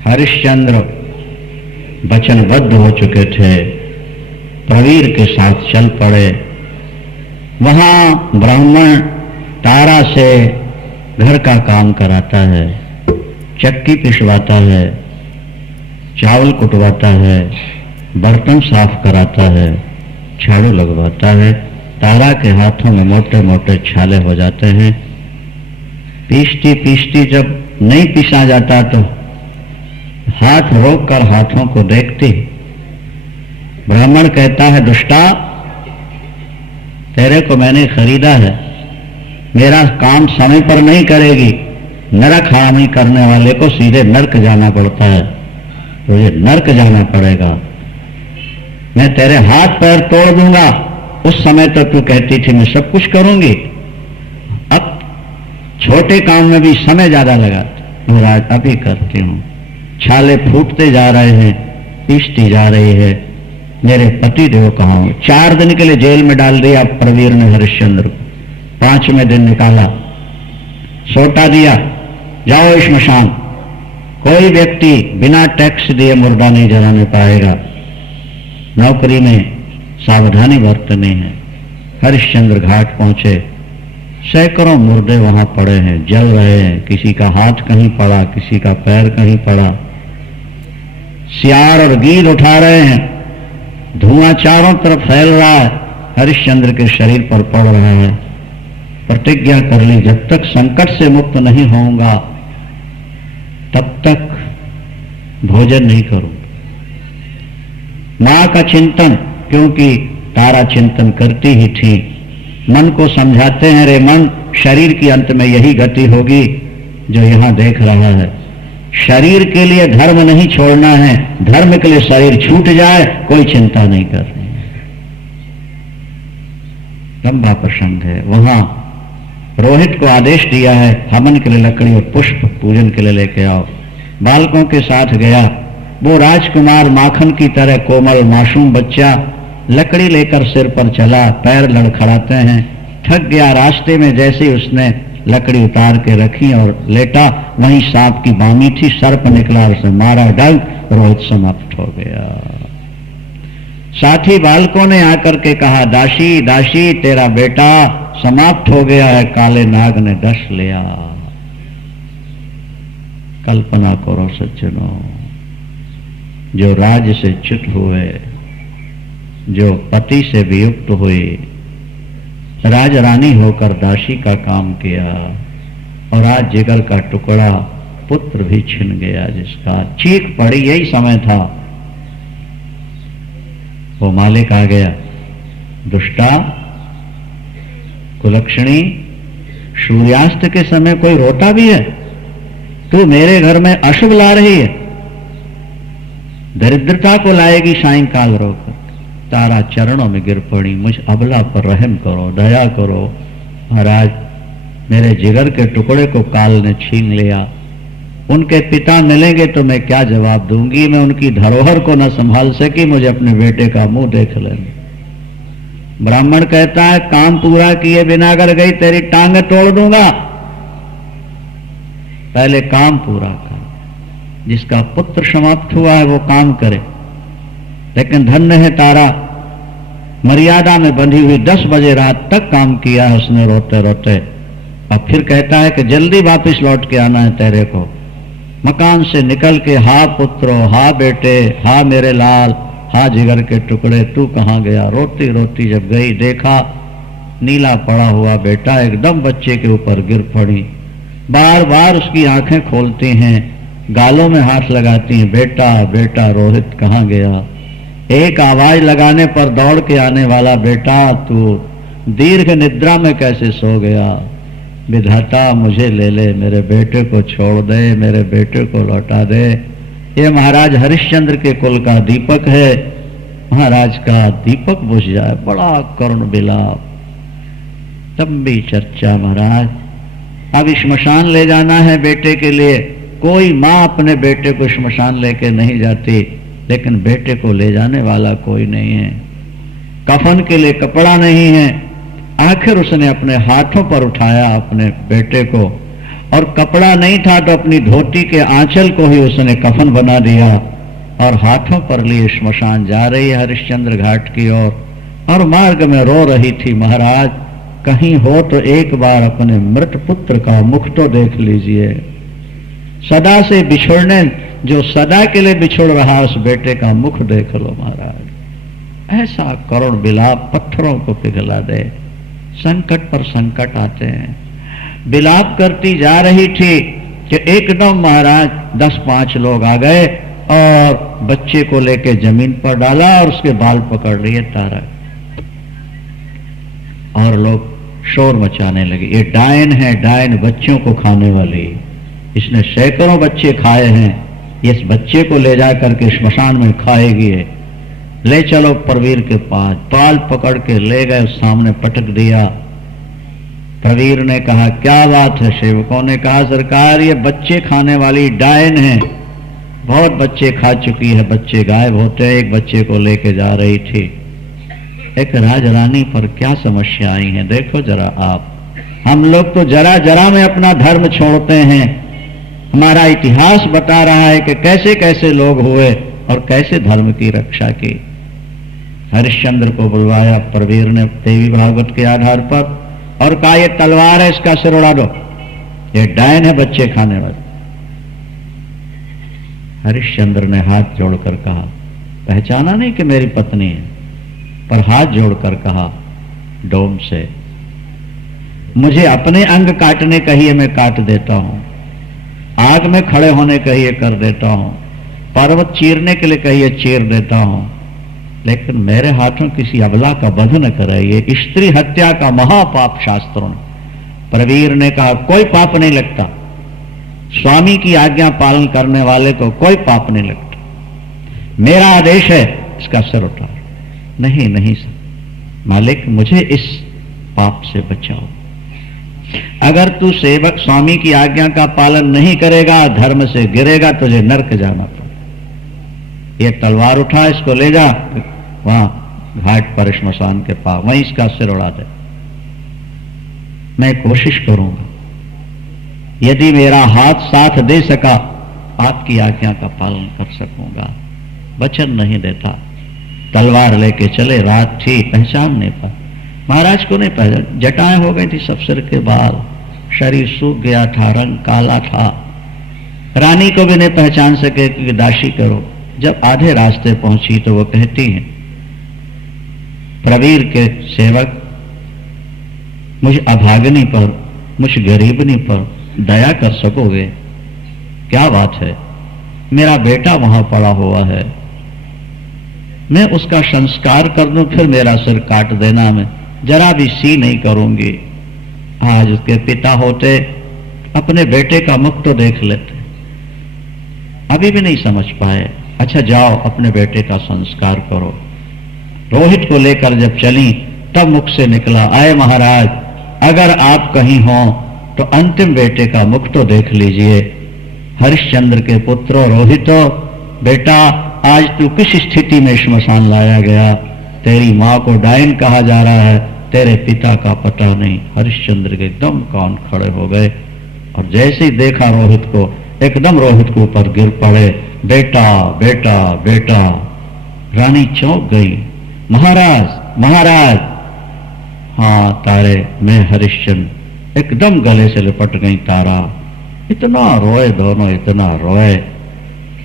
हरिश्चंद्र वचनबद्ध हो चुके थे, प्रवीर के साथ चल पड़े। वहां ब्राह्मण तारा से घर का काम कराता है, चक्की पिसवाता है, चावल कुटवाता है, बर्तन साफ कराता है, झाड़ू लगवाता है। तारा के हाथों में मोटे मोटे छाले हो जाते हैं। पीसती पीसती जब नहीं पीसा जाता तो हाथ रोक कर हाथों को देखती। ब्राह्मण कहता है दुष्टा, तेरे को मैंने खरीदा है, मेरा काम समय पर नहीं करेगी। नरक हरामी करने वाले को सीधे नरक जाना पड़ता है, तो ये नरक जाना पड़ेगा। मैं तेरे हाथ पैर तोड़ दूंगा। उस समय तो तू कहती थी मैं सब कुछ करूंगी, अब छोटे काम में भी समय ज्यादा लगाते। महाराज अभी करती हूँ, छाले फूटते जा रहे हैं, पीसती जा रही है, मेरे पति देव कहाँ हो। 4 दिन के लिए जेल में डाल दिया प्रवीर ने हरिश्चंद्र को, 5वें दिन निकाला, सौटा दिया, जाओ श्मशान, कोई व्यक्ति बिना टैक्स दिए मुर्दा नहीं जलाने पाएगा, नौकरी में सावधानी बरतनी है। हरिश्चंद्र घाट पहुंचे, सैकड़ों मुर्दे वहां पड़े हैं, जल रहे हैं, किसी का हाथ कहीं पड़ा, किसी का पैर कहीं पड़ा, सियार और गीद उठा रहे हैं, धुआं चारों तरफ फैल रहा है, हरिश्चंद्र के शरीर पर पड़ रहा है। प्रतिज्ञा कर ली, जब तक संकट से मुक्त नहीं होऊंगा तब तक भोजन नहीं करूंगा। मां का चिंतन, क्योंकि तारा चिंतन करती ही थी, मन को समझाते हैं, रे मन, शरीर की अंत में यही गति होगी जो यहां देख रहा है। शरीर के लिए धर्म नहीं छोड़ना है, धर्म के लिए शरीर छूट जाए कोई चिंता नहीं कर रही है। लंबा प्रसंग है। वहां रोहित को आदेश दिया है, हवन के लिए लकड़ी और पुष्प पूजन के लिए लेके आओ। बालकों के साथ गया, वो राजकुमार माखन की तरह कोमल मासूम बच्चा लकड़ी लेकर सिर पर चला, पैर लड़खड़ाते हैं, थक गया। रास्ते में जैसे ही उसने लकड़ी उतार के रखी और लेटा, वहीं सांप की बामी थी, सर्प निकला, उसे मारा डंक, रोहित समाप्त हो गया। साथी बालकों ने आकर के कहा, दासी दासी तेरा बेटा समाप्त हो गया है, काले नाग ने डस लिया। कल्पना करो सज्जनों, जो राज्य से च्युत हुए, जो पति से वियुक्त हुई, राज रानी होकर दासी का काम किया, और आज जिगर का टुकड़ा पुत्र भी छिन गया, जिसका चीख पड़ी। यही समय था, वो मालिक आ गया, दुष्टा कुलक्षणी, सूर्यास्त के समय कोई रोता भी है? तू मेरे घर में अशुभ ला रही है, दरिद्रता को लाएगी सायंकाल रोकर। तारा चरणों में गिर पड़ी, मुझ अबला पर रहम करो, दया करो महाराज, मेरे जिगर के टुकड़े को काल ने छीन लिया। उनके पिता मिलेंगे तो मैं क्या जवाब दूंगी, मैं उनकी धरोहर को न संभाल सकी, मुझे अपने बेटे का मुंह देख लेने। ब्राह्मण कहता है, काम पूरा किए बिना अगर गई तेरी टांग तोड़ दूंगा, पहले काम पूरा कर। जिसका पुत्र समाप्त हुआ है वो काम करे। लेकिन धन्य है तारा, मर्यादा में बंधी हुई 10 बजे रात तक काम किया है उसने, रोते रोते। और फिर कहता है कि जल्दी वापस लौट के आना है तेरे को। मकान से निकल के, हा पुत्रो, हा बेटे, हा मेरे लाल, हा जिगर के टुकड़े, तू कहाँ गया? रोती रोती जब गई, देखा नीला पड़ा हुआ बेटा एकदम बच्चे के ऊपर गिर पड़ी। बार बार उसकी आंखें खोलती हैं, गालों में हाथ लगाती हैं, बेटा बेटा रोहित कहाँ गया? एक आवाज लगाने पर दौड़ के आने वाला बेटा, तू दीर्घ निद्रा में कैसे सो गया? विधाता मुझे ले ले, मेरे बेटे को छोड़ दे, मेरे बेटे को लौटा दे। ये महाराज हरिश्चंद्र के कुल का दीपक है, महाराज का दीपक बुझ जाए, बड़ा करुण विलाप, लंबी चर्चा। महाराज अब श्मशान ले जाना है बेटे के लिए। कोई माँ अपने बेटे को श्मशान लेके नहीं जाती, लेकिन बेटे को ले जाने वाला कोई नहीं है। कफन के लिए कपड़ा नहीं है। आखिर उसने अपने हाथों पर उठाया अपने बेटे को, और कपड़ा नहीं था तो अपनी धोती के आंचल को ही उसने कफन बना दिया, और हाथों पर लिए श्मशान जा रही है हरिश्चंद्र घाट की ओर। और मार्ग में रो रही थी, महाराज कहीं हो तो एक बार अपने मृत पुत्र का मुख तो देख लीजिए। सदा से बिछड़ने, जो सदा के लिए बिछड़ रहा, उस बेटे का मुख देख लो महाराज। ऐसा करुण विलाप पत्थरों को पिघला दे। संकट पर संकट आते हैं। विलाप करती जा रही थी कि एकदम महाराज 10-5 लोग आ गए और बच्चे को लेके जमीन पर डाला और उसके बाल पकड़ लिए तारा, और लोग शोर मचाने लगे। ये डायन है, डायन बच्चों को खाने वाली, इसने सैकड़ों बच्चे खाए हैं, इस बच्चे को ले जा करके श्मशान में खाएगी। ले चलो प्रवीर के पास। बाल पकड़ के ले गए, सामने पटक दिया। प्रवीर ने कहा क्या बात है? सेवकों ने कहा सरकार ये बच्चे खाने वाली डायन है, बहुत बच्चे खा चुकी है, बच्चे गायब होते हैं, एक बच्चे को लेके जा रही थी। एक राजरानी पर क्या समस्या आई है देखो जरा आप। हम लोग तो जरा जरा में अपना धर्म छोड़ते हैं। हमारा इतिहास बता रहा है कि कैसे कैसे लोग हुए और कैसे धर्म की रक्षा की। हरिश्चंद्र को बुलवाया प्रवीर ने देवी भागवत के आधार पर और कहा ये तलवार है, इसका सिर उड़ा दो, ये डायन है बच्चे खाने वाले। हरिश्चंद्र ने हाथ जोड़कर कहा, पहचाना नहीं कि मेरी पत्नी है, पर हाथ जोड़कर कहा डोम से मुझे अपने अंग काटने कहिए मैं काट देता हूं, आग में खड़े होने कहिए कर देता हूं, पर्वत चीरने के लिए कहिए चीर देता हूं, लेकिन मेरे हाथों किसी अबला का वध न कराइए। स्त्री हत्या का महापाप शास्त्रों ने। प्रवीर ने कहा कोई पाप नहीं लगता, स्वामी की आज्ञा पालन करने वाले को कोई पाप नहीं लगता, मेरा आदेश है इसका सिर उठा। नहीं नहीं सर मालिक, मुझे इस पाप से बचाओ। अगर तू सेवक स्वामी की आज्ञा का पालन नहीं करेगा, धर्म से गिरेगा, तुझे नरक जाना पड़ेगा। ये तलवार उठा, इसको ले जा वहां घाट पर श्मशान के पास, वहीं इसका सिर उड़ा दे। मैं कोशिश करूंगा, यदि मेरा हाथ साथ दे सका आपकी आज्ञा का पालन कर सकूंगा। वचन नहीं देता। तलवार लेके चले, रात थी, पहचान नहीं पाया महाराज को, नहीं पहचान। जटाएं हो गई थी सब सिर के बाल, शरीर सूख गया था, रंग काला था। रानी को भी नहीं पहचान सके क्योंकि दासी करो। जब आधे रास्ते पहुंची तो वो कहती हैं प्रवीर के सेवक मुझ अभागनी पर, मुझ गरीबनी पर दया कर सकोगे? क्या बात है? मेरा बेटा वहां पड़ा हुआ है, मैं उसका संस्कार कर दूं फिर मेरा सिर काट देना, मैं जरा भी सी नहीं करूंगी। आज उसके पिता होते अपने बेटे का मुख तो देख लेते, अभी भी नहीं समझ पाए। अच्छा जाओ अपने बेटे का संस्कार करो। रोहित को लेकर जब चली तब मुख से निकला, आए महाराज अगर आप कहीं हो तो अंतिम बेटे का मुख तो देख लीजिए। हरिश्चंद्र के पुत्रो रोहितो, बेटा आज तू किस स्थिति में श्मशान लाया गया? तेरी मां को डायन कहा जा रहा है, तेरे पिता का पता नहीं। हरिश्चंद्र के एकदम कान खड़े हो गए और जैसे ही देखा रोहित को, एकदम रोहित के ऊपर गिर पड़े, बेटा बेटा बेटा। रानी चौंक गई, महाराज महाराज। हाँ तारे, मैं हरिश्चंद्र। एकदम गले से लिपट गई तारा, इतना रोए दोनों, इतना रोए।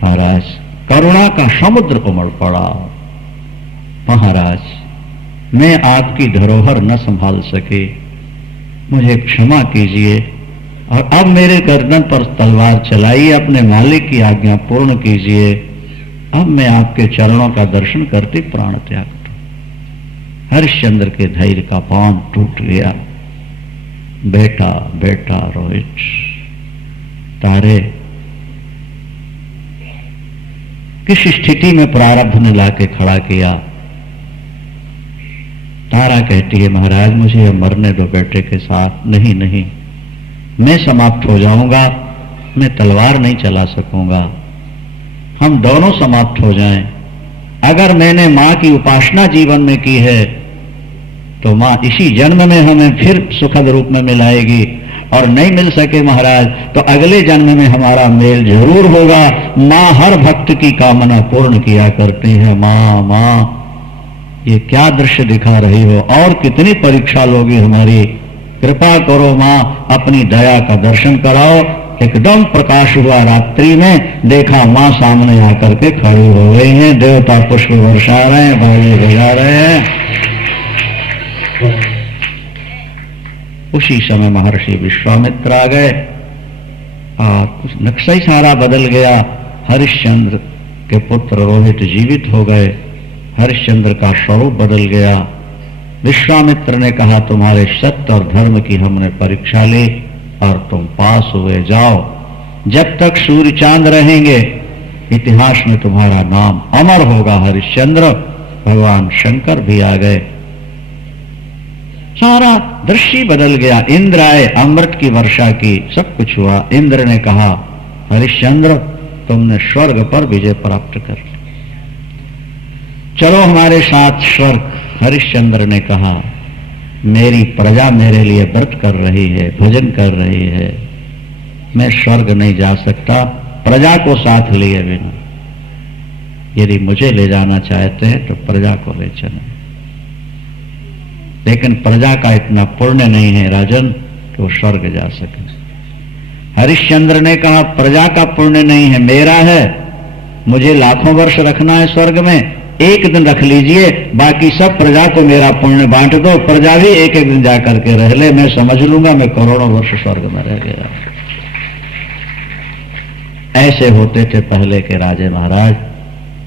महाराज करुणा का समुद्र उमड़ पड़ा। महाराज मैं आपकी धरोहर न संभाल सके, मुझे क्षमा कीजिए और अब मेरे गर्दन पर तलवार चलाइए, अपने मालिक की आज्ञा पूर्ण कीजिए। अब मैं आपके चरणों का दर्शन करते प्राण त्याग दूं। हरिश्चंद्र के धैर्य का बांध टूट गया। बेटा बेटा रोहित। तारे किस स्थिति में प्रारब्ध ने लाके खड़ा किया। तारा कहती है महाराज मुझे मरने दो बेटे के साथ। नहीं नहीं, मैं समाप्त हो जाऊंगा, मैं तलवार नहीं चला सकूंगा, हम दोनों समाप्त हो जाएं। अगर मैंने मां की उपासना जीवन में की है तो मां इसी जन्म में हमें फिर सुखद रूप में मिलाएगी, और नहीं मिल सके महाराज तो अगले जन्म में हमारा मेल जरूर होगा। मां हर भक्त की कामना पूर्ण किया करती है। मां मां ये क्या दृश्य दिखा रही हो, और कितनी परीक्षा लोगी हमारी। कृपा करो मां, अपनी दया का दर्शन कराओ। एकदम प्रकाश हुआ रात्रि में, देखा मां सामने आकर के खड़ी हो गई हैं। देवता पुष्प वर्षा रहे हैं, बाजे बजा रहे हैं। उसी समय महर्षि विश्वामित्र आ गए और नक्शा ही सारा बदल गया। हरिश्चंद्र के पुत्र रोहित जीवित हो गए, हरिश्चंद्र का स्वरूप बदल गया। विश्वामित्र ने कहा तुम्हारे सत्य और धर्म की हमने परीक्षा ली और तुम पास हुए, जाओ। जब तक सूर्य चांद रहेंगे इतिहास में तुम्हारा नाम अमर होगा हरिश्चंद्र। भगवान शंकर भी आ गए। सारा दृश्य बदल गया। इंद्र आए, अमृत की वर्षा की, सब कुछ हुआ। इंद्र ने कहा, हरिश्चंद्र तुमने स्वर्ग पर विजय प्राप्त कर, चलो हमारे साथ स्वर्ग। हरिश्चंद्र ने कहा, मेरी प्रजा मेरे लिए व्रत कर रही है, भजन कर रही है, मैं स्वर्ग नहीं जा सकता प्रजा को साथ लिए बिना। यदि मुझे ले जाना चाहते हैं तो प्रजा को ले चलो, लेकिन प्रजा का इतना पुण्य नहीं है राजन कि वो स्वर्ग जा सके। हरिश्चंद्र ने कहा, प्रजा का पुण्य नहीं है, मेरा है। मुझे लाखों वर्ष रखना है स्वर्ग में, एक दिन रख लीजिए, बाकी सब प्रजा को मेरा पुण्य बांट दो, प्रजा भी एक एक दिन जाकर के रह ले, मैं समझ लूंगा मैं करोड़ों वर्ष स्वर्ग में रह गया। ऐसे होते थे पहले के राजे महाराज।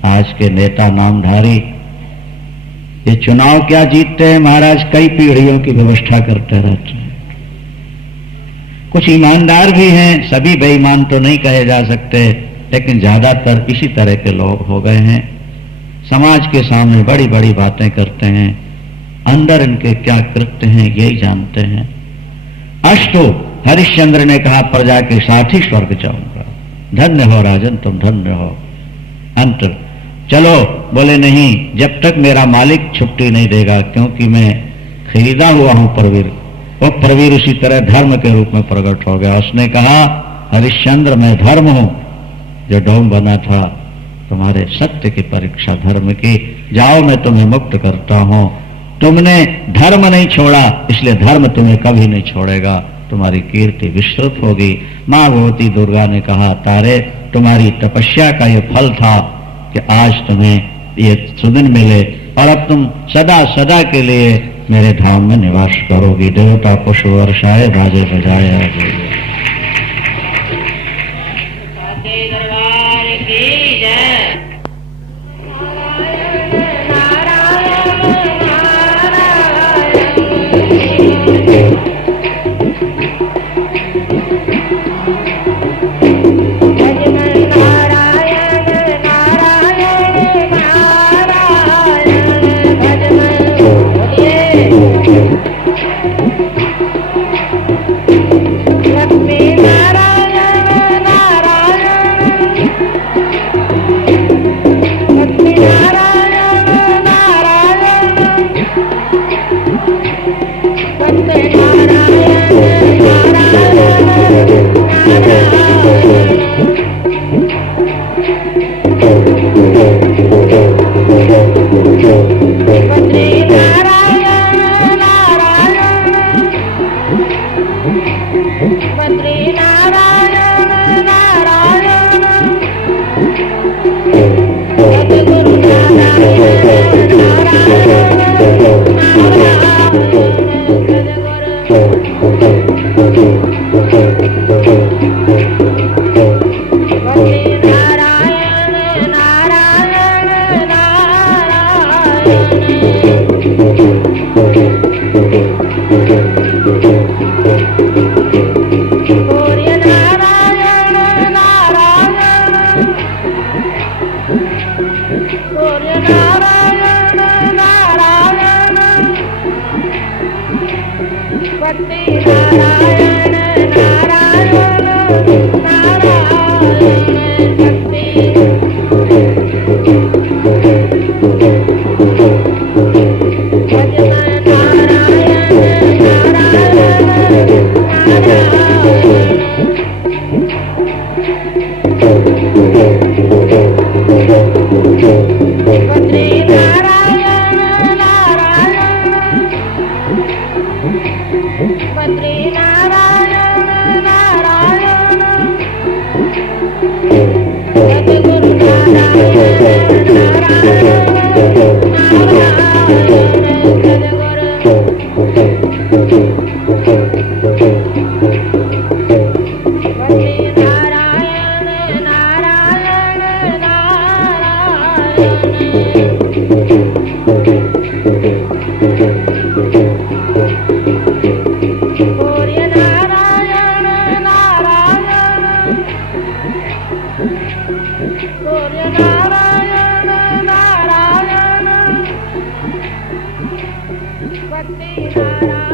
आज के नेता नामधारी ये चुनाव क्या जीतते हैं महाराज, कई पीढ़ियों की व्यवस्था करते रहते हैं। कुछ ईमानदार भी हैं, सभी बेईमान तो नहीं कहे जा सकते, लेकिन ज्यादातर इसी तरह के लोग हो गए हैं। समाज के सामने बड़ी बड़ी बातें करते हैं, अंदर इनके क्या कृत्य हैं यही जानते हैं। अष्टो हरिश्चंद्र ने कहा, प्रजा के साथ ही स्वर्ग जाऊंगा। धन्य हो राजन, तुम धन्य हो। अंतर चलो, बोले नहीं, जब तक मेरा मालिक छुट्टी नहीं देगा, क्योंकि मैं खरीदा हुआ हूं प्रवीर। वो प्रवीर उसी तरह धर्म के रूप में प्रकट हो गया। उसने कहा, हरिश्चंद्र मैं धर्म हूं, जो डोम बना था तुम्हारे सत्य की परीक्षा धर्म की, जाओ मैं तुम्हें मुक्त करता हूं। तुमने धर्म नहीं छोड़ा, इसलिए धर्म तुम्हें कभी नहीं छोड़ेगा, तुम्हारी कीर्ति विस्तृत होगी। मां भगवती दुर्गा ने कहा, तारे तुम्हारी तपस्या का ये फल था कि आज तुम्हें ये सुदिन मिले, और अब तुम सदा सदा के लिए मेरे धाम में निवास करोगी। देवता पुष्प वर्षाए, बाजे बजाए आगे। Vande Mataram.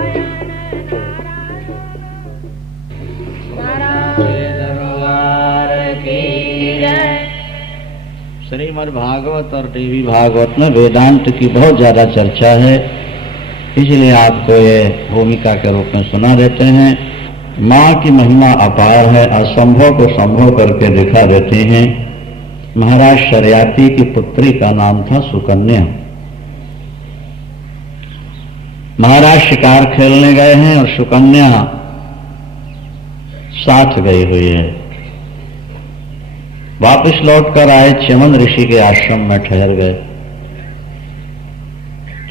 श्रीमद् भागवत और देवी भागवत में वेदांत की बहुत ज्यादा चर्चा है, इसलिए आपको ये भूमिका के रूप में सुना देते हैं। माँ की महिमा अपार है, असंभव को संभव करके दिखा देते हैं। महाराज शर्याती की पुत्री का नाम था सुकन्या। महाराज शिकार खेलने गए हैं और सुकन्या साथ गई हुई है। वापस लौटकर आए, च्यवन ऋषि के आश्रम में ठहर गए।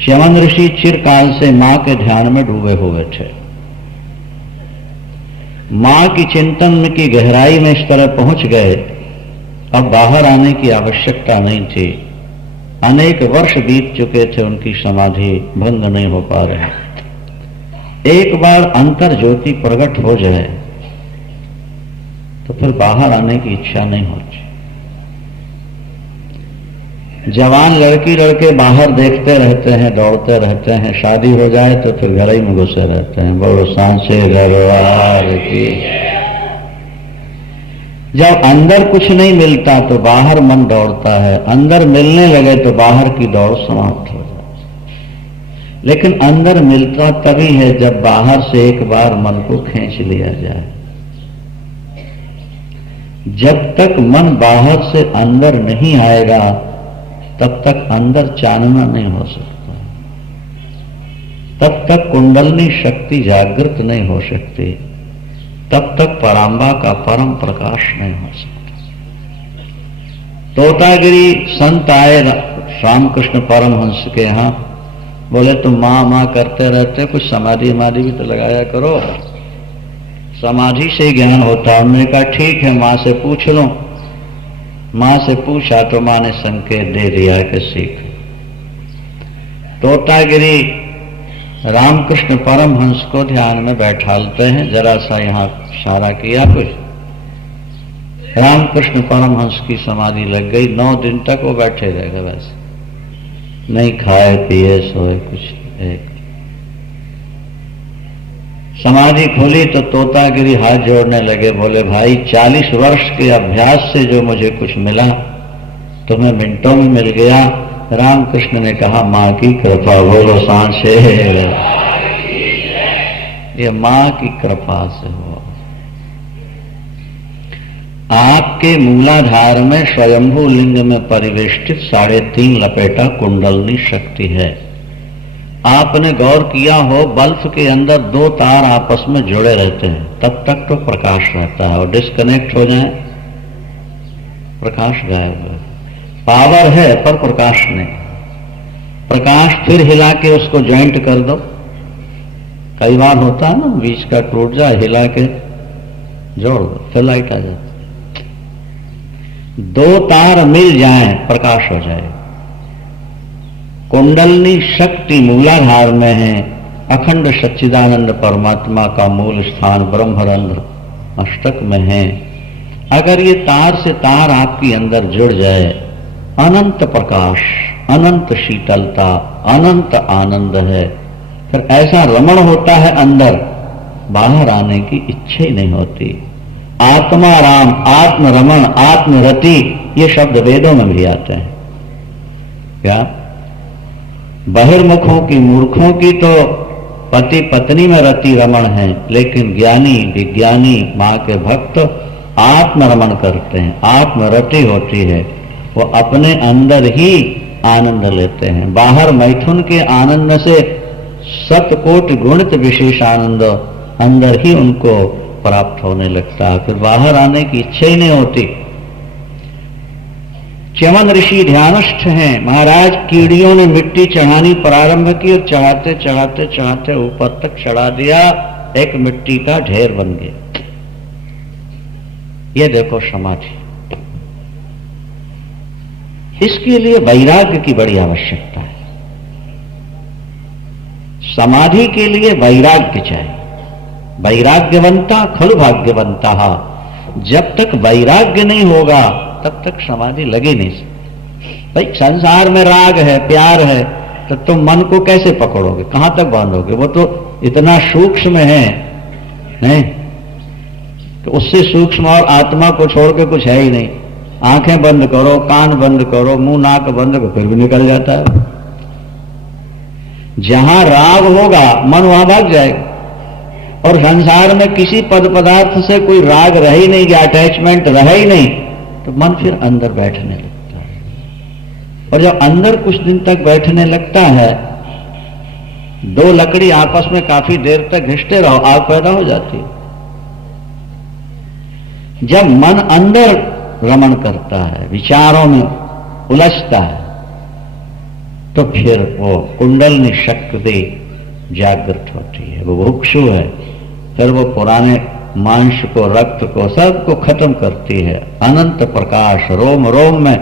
च्यवन ऋषि चिरकाल से मां के ध्यान में डूबे हुए थे। मां की चिंतन की गहराई में इस तरह पहुंच गए, अब बाहर आने की आवश्यकता नहीं थी। अनेक वर्ष बीत चुके थे, उनकी समाधि भंग नहीं हो पा रहे। एक बार अंतर ज्योति प्रकट हो जाए तो फिर बाहर आने की इच्छा नहीं होती। जवान लड़की लड़के बाहर देखते रहते हैं, दौड़ते रहते हैं, शादी हो जाए तो फिर घर ही में घुसे रहते हैं। बोलो सांचे घरवार की। जब अंदर कुछ नहीं मिलता तो बाहर मन दौड़ता है, अंदर मिलने लगे तो बाहर की दौड़ समाप्त हो जाती। लेकिन अंदर मिलता तभी है जब बाहर से एक बार मन को खींच लिया जाए। जब तक मन बाहर से अंदर नहीं आएगा तब तक अंदर चानना नहीं हो सकता, तब तक कुंडलनी शक्ति जागृत नहीं हो सकती, तब तक परांबा का परम प्रकाश नहीं हो सकता। तोतागिरी संत आए रामकृष्ण परमहंस के यहां, बोले तुम मां मां करते रहते, कुछ समाधि माधि भी तो लगाया करो, समाधि से ज्ञान होता। उन्होंने कहा ठीक है, मां से पूछ लो। मां से पूछा तो मां ने संकेत दे दिया कि सीख। तोतागिरी रामकृष्ण परमहंस को ध्यान में बैठालते हैं, जरा सा यहां इशारा किया कुछ, रामकृष्ण परमहंस की समाधि लग गई। 9 दिन तक वो बैठे रह गए, वैसे नहीं खाए पिए सोए कुछ। एक समाधि खुली तो तोतागिरी हाथ जोड़ने लगे, बोले भाई 40 वर्ष के अभ्यास से जो मुझे कुछ मिला तुम्हें मिनटों में मिल गया। रामकृष्ण ने कहा मां की कृपा। बोलो सांसे, ये मां की कृपा से हो। आपके मूलाधार में स्वयंभू लिंग में परिवेष्टित 3.5 लपेटा कुंडलनी शक्ति है। आपने गौर किया हो, बल्ब के अंदर 2 तार आपस में जुड़े रहते हैं, तब तक तो प्रकाश रहता है, और डिस्कनेक्ट हो जाए प्रकाश गायब है। पावर है पर प्रकाश नहीं। प्रकाश फिर हिला के उसको ज्वाइंट कर दो, कई बार होता है ना, बीच का टूट जाए, हिला के जोड़ दो, फिर लाइट आ जाती। 2 तार मिल जाएं, प्रकाश हो जाए। कुंडलनी शक्ति मूलाधार में है। अखंड सच्चिदानंद परमात्मा का मूल स्थान ब्रह्मरंध्र मस्तक में है। अगर ये तार से तार आपके अंदर जुड़ जाए, अनंत प्रकाश, अनंत शीतलता, अनंत आनंद है। फिर ऐसा रमण होता है अंदर, बाहर आने की इच्छा ही नहीं होती। आत्मा राम, आत्म रमण, आत्मरति, ये शब्द वेदों में भी आते हैं। क्या बहिर्मुखों की, मूर्खों की तो पति पत्नी में रति रमण है, लेकिन ज्ञानी विज्ञानी मां के भक्त आत्म रमण करते हैं, आत्मरति होती है। वो अपने अंदर ही आनंद लेते हैं। बाहर मैथुन के आनंद से 7 गुणित विशेष आनंद अंदर ही उनको प्राप्त होने लगता है, फिर बाहर आने की इच्छा ही नहीं होती। च्यवन ऋषि ध्यानस्थ हैं। महाराज कीड़ियों ने मिट्टी चढ़ानी प्रारंभ की और चढ़ाते चढ़ाते चढ़ाते ऊपर तक चढ़ा दिया, एक मिट्टी का ढेर बन गया। ये देखो समाधि। इसके लिए वैराग्य की बड़ी आवश्यकता है। समाधि के लिए वैराग्य चाहिए। वैराग्यवंता खलु भाग्यवंता। जब तक वैराग्य नहीं होगा तब तक समाधि लगी नहीं सकती। भाई संसार में राग है, प्यार है, तो तुम मन को कैसे पकड़ोगे, कहां तक बांधोगे? वो तो इतना सूक्ष्म है, नहीं? तो उससे सूक्ष्म और आत्मा को छोड़ के कुछ है ही नहीं। आंखें बंद करो, कान बंद करो, मुंह नाक बंद करो, फिर भी निकल जाता है। जहां राग होगा मन वहां भाग जाएगा। और संसार में किसी पद पदार्थ से कोई राग रह ही नहीं, अटैचमेंट रह ही नहीं, तो मन फिर अंदर बैठने लगता है। और जब अंदर कुछ दिन तक बैठने लगता है, दो लकड़ी आपस में काफी देर तक घिसते रहो, आग पैदा हो जाती है। जब मन अंदर रमण करता है, विचारों में उलझता है, तो फिर वो कुंडलनी शक्ति जागृत होती है, वो भुक्षु है। फिर वो पुराने मांस को, रक्त को, सबको खत्म करती है। अनंत प्रकाश रोम रोम में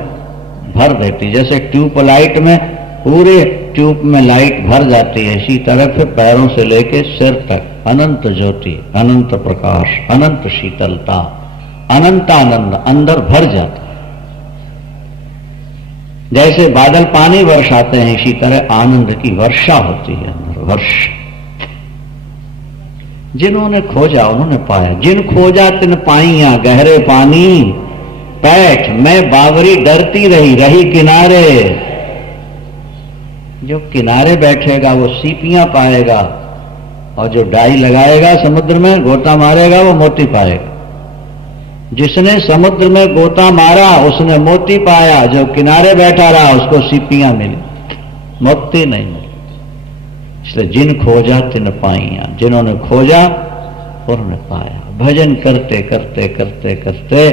भर देती, जैसे ट्यूब लाइट में पूरे ट्यूब में लाइट भर जाती है, इसी तरह फिर पैरों से लेके सिर तक अनंत ज्योति, अनंत प्रकाश, अनंत शीतलता, अनंत आनंद अंदर भर जाता है। जैसे बादल पानी वर्षाते हैं, इसी तरह आनंद की वर्षा होती है अंदर, वर्ष। जिन्होंने खोजा उन्होंने पाया, जिन खोजा तिन पाइया गहरे पानी, पैठ मैं बावरी डरती रही, रही किनारे। जो किनारे बैठेगा वो सीपियां पाएगा, और जो डाई लगाएगा समुद्र में, गोता मारेगा, वो मोती पाएगा। जिसने समुद्र में गोता मारा उसने मोती पाया, जो किनारे बैठा रहा उसको सीपियां मिली, मोती नहीं मिली। इसलिए जिन खोजा तिन पाइया, जिन्होंने खोजा उन्होंने पाया। भजन करते करते करते करते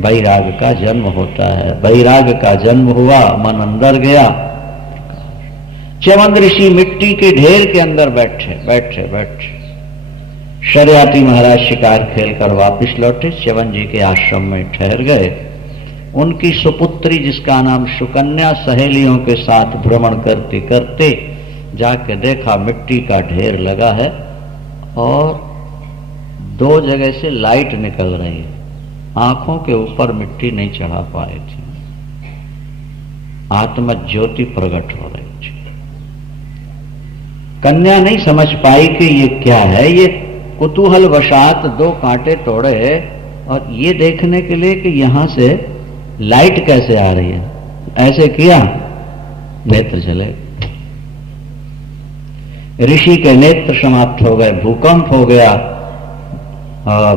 वैराग का जन्म होता है। वैराग का जन्म हुआ, मन अंदर गया। च्यवन ऋषि मिट्टी के ढेर के अंदर बैठे बैठे बैठे। शर्याती महाराज शिकार खेलकर वापस लौटे, च्यवन जी के आश्रम में ठहर गए। उनकी सुपुत्री जिसका नाम सुकन्या, सहेलियों के साथ भ्रमण करते करते जाके देखा मिट्टी का ढेर लगा है और दो जगह से लाइट निकल रही है। आंखों के ऊपर मिट्टी नहीं चढ़ा पाए थे, आत्म ज्योति प्रकट हो रही थी। कन्या नहीं समझ पाई कि ये क्या है। ये कुतूहल वशात दो कांटे तोड़े और ये देखने के लिए कि यहां से लाइट कैसे आ रही है, ऐसे किया, नेत्र चले। ऋषि के नेत्र समाप्त हो गए, भूकंप हो गया,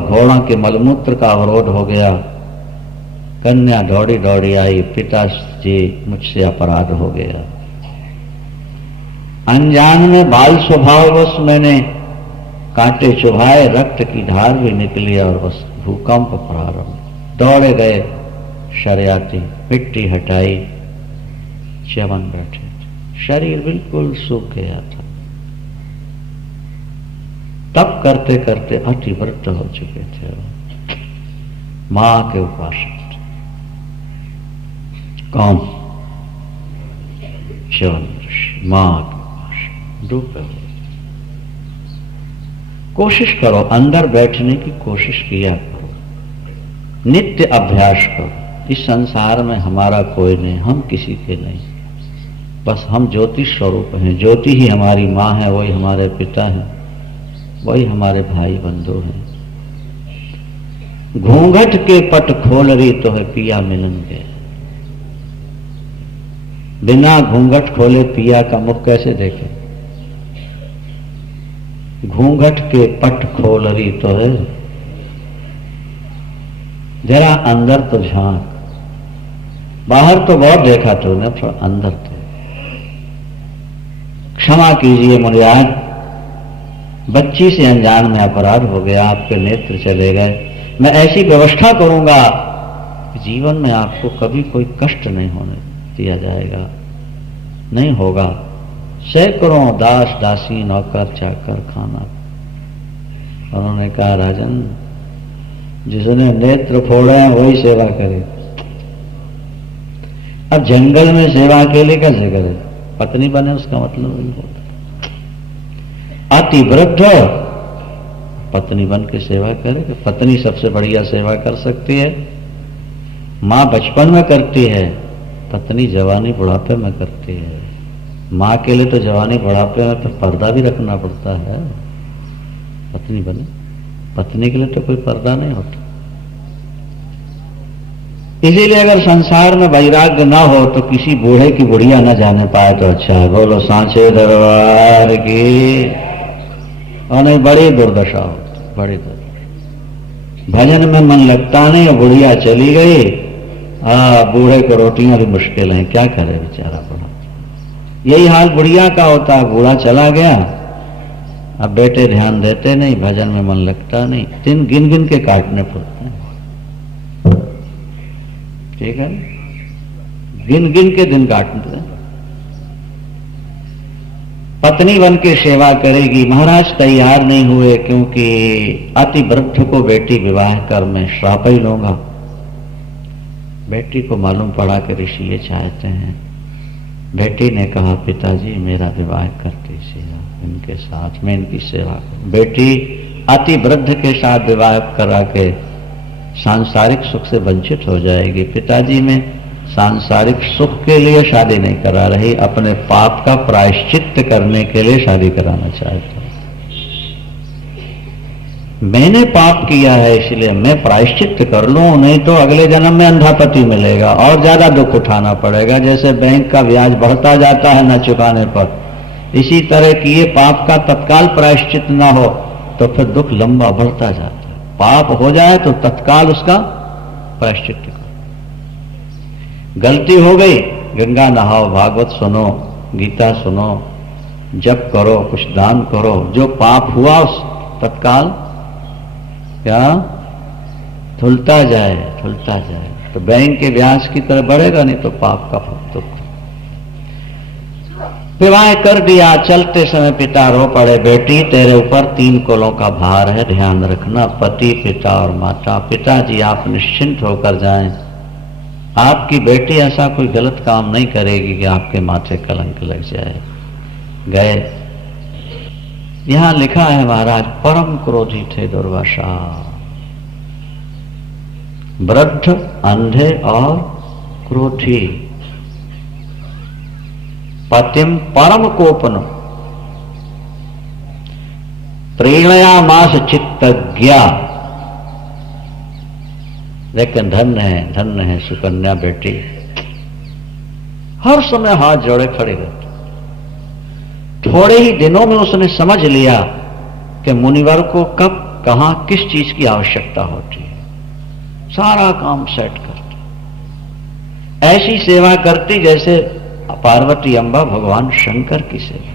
घोड़ा के मलमूत्र का अवरोध हो गया। कन्या दौड़ी दौड़ी आई, पिताजी मुझसे अपराध हो गया, अनजान में बाल स्वभाववश मैंने कांटे चुभाए, रक्त की धार भी निकली और बस भूकंप प्रारंभ। दौड़े गए शर्याती, मिट्टी हटाई, च्यवन बैठे थे, शरीर बिल्कुल सूख गया था। तप करते करते अतिवृत्त हो चुके थे, मां के उपासक थे। कौन? च्यवन ऋषि, मां के उपासक डूबे हुए। कोशिश करो, अंदर बैठने की कोशिश किया करो, नित्य अभ्यास करो। इस संसार में हमारा कोई नहीं, हम किसी के नहीं, बस हम ज्योति स्वरूप हैं। ज्योति ही हमारी माँ है, वही हमारे पिता हैं, वही हमारे भाई बंधु हैं। घूंघट के पट खोल रही तो है पिया मिलन के। बिना घूंघट खोले पिया का मुख कैसे देखे? घूंघट के पट खोल रही तो है, जरा अंदर तो झांक। बाहर तो बहुत देखा तूने, तो अंदर तो। क्षमा कीजिए मुनिराज, बच्ची से अनजान में अपराध हो गया, आपके नेत्र चले गए। मैं ऐसी व्यवस्था करूंगा कि जीवन में आपको कभी कोई कष्ट नहीं होने दिया जाएगा, नहीं होगा। सैकड़ों दास दासी नौकर चाकर खाना। उन्होंने कहा राजन, जिसने नेत्र फोड़े हैं वही सेवा करे। अब जंगल में सेवा अकेले कैसे करे? पत्नी बने उसका मतलब नहीं होता। अति वृद्ध पत्नी बन के सेवा करे, कि पत्नी सबसे बढ़िया सेवा कर सकती है। माँ बचपन में करती है, पत्नी जवानी बुढ़ापे में करती है। माँ के लिए तो जवानी बुढ़ापे में तो पर्दा भी रखना पड़ता है, पत्नी बने। पत्नी के लिए तो कोई पर्दा नहीं होता। इसीलिए अगर संसार में वैराग्य ना हो तो किसी बूढ़े की बुढ़िया न जाने पाए तो अच्छा है। बोलो सांचे दरबार की। और नहीं बड़ी दुर्दशा हो, बड़ी दुर्दशा। भजन में मन लगता नहीं और बुढ़िया चली गई। बूढ़े को रोटियां भी मुश्किल हैं, क्या करे बेचारा बूढ़ा। यही हाल बुढ़िया का होता है। बूढ़ा चला गया, अब बेटे ध्यान देते नहीं, भजन में मन लगता नहीं, दिन गिन गिन के काटने पड़ते हैं। ठीक है, गिन गिन के दिन काटते हैं। पत्नी बन के सेवा करेगी। महाराज तैयार नहीं हुए क्योंकि अति वृद्ध को बेटी विवाह कर मैं श्राप ही लूंगा। बेटी को मालूम पड़ा कि ऋषि ये चाहते हैं। बेटी ने कहा पिताजी मेरा विवाह कर दीजिए, इनके साथ में इनकी सेवा करूं। बेटी अति वृद्ध के साथ विवाह करा के सांसारिक सुख से वंचित हो जाएगी। पिताजी में सांसारिक सुख के लिए शादी नहीं करा रही, अपने पाप का प्रायश्चित्त करने के लिए शादी कराना चाहता। मैंने पाप किया है इसलिए मैं प्रायश्चित्त कर लूं, नहीं तो अगले जन्म में अंधापति मिलेगा और ज्यादा दुख उठाना पड़ेगा। जैसे बैंक का ब्याज बढ़ता जाता है न चुकाने पर, इसी तरह की ये पाप का तत्काल प्रायश्चित ना हो तो फिर दुख लंबा बढ़ता जाता है। पाप हो जाए तो तत्काल उसका प्रायश्चित करो। गलती हो गई, गंगा नहाओ, भागवत सुनो, गीता सुनो, जप करो, कुछ दान करो। जो पाप हुआ उस तत्काल क्या धुलता जाए, धुलता जाए। तो बैंक के ब्याज की तरह बढ़ेगा, नहीं तो पाप का दुख। विवाह कर दिया, चलते समय पिता रो पड़े, बेटी तेरे ऊपर 3 कुलों का भार है, ध्यान रखना, पति, पिता और माता। पिताजी आप निश्चिंत होकर जाएं, आपकी बेटी ऐसा कोई गलत काम नहीं करेगी कि आपके माथे कलंक लग जाए। गए, यहां लिखा है महाराज परम क्रोधी थे दुर्वासा, वृद्ध, अंधे और क्रोधी। पतिम परम कोपन प्रेणयामास चित्तज्ञा। लेकिन धन्य है सुकन्या बेटी, हर समय हाथ जोड़े खड़ी रहती। थोड़े ही दिनों में उसने समझ लिया कि मुनिवर को कब कहां किस चीज की आवश्यकता होती है, सारा काम सेट करती। ऐसी सेवा करती जैसे पार्वती अम्बा भगवान शंकर की सेवा।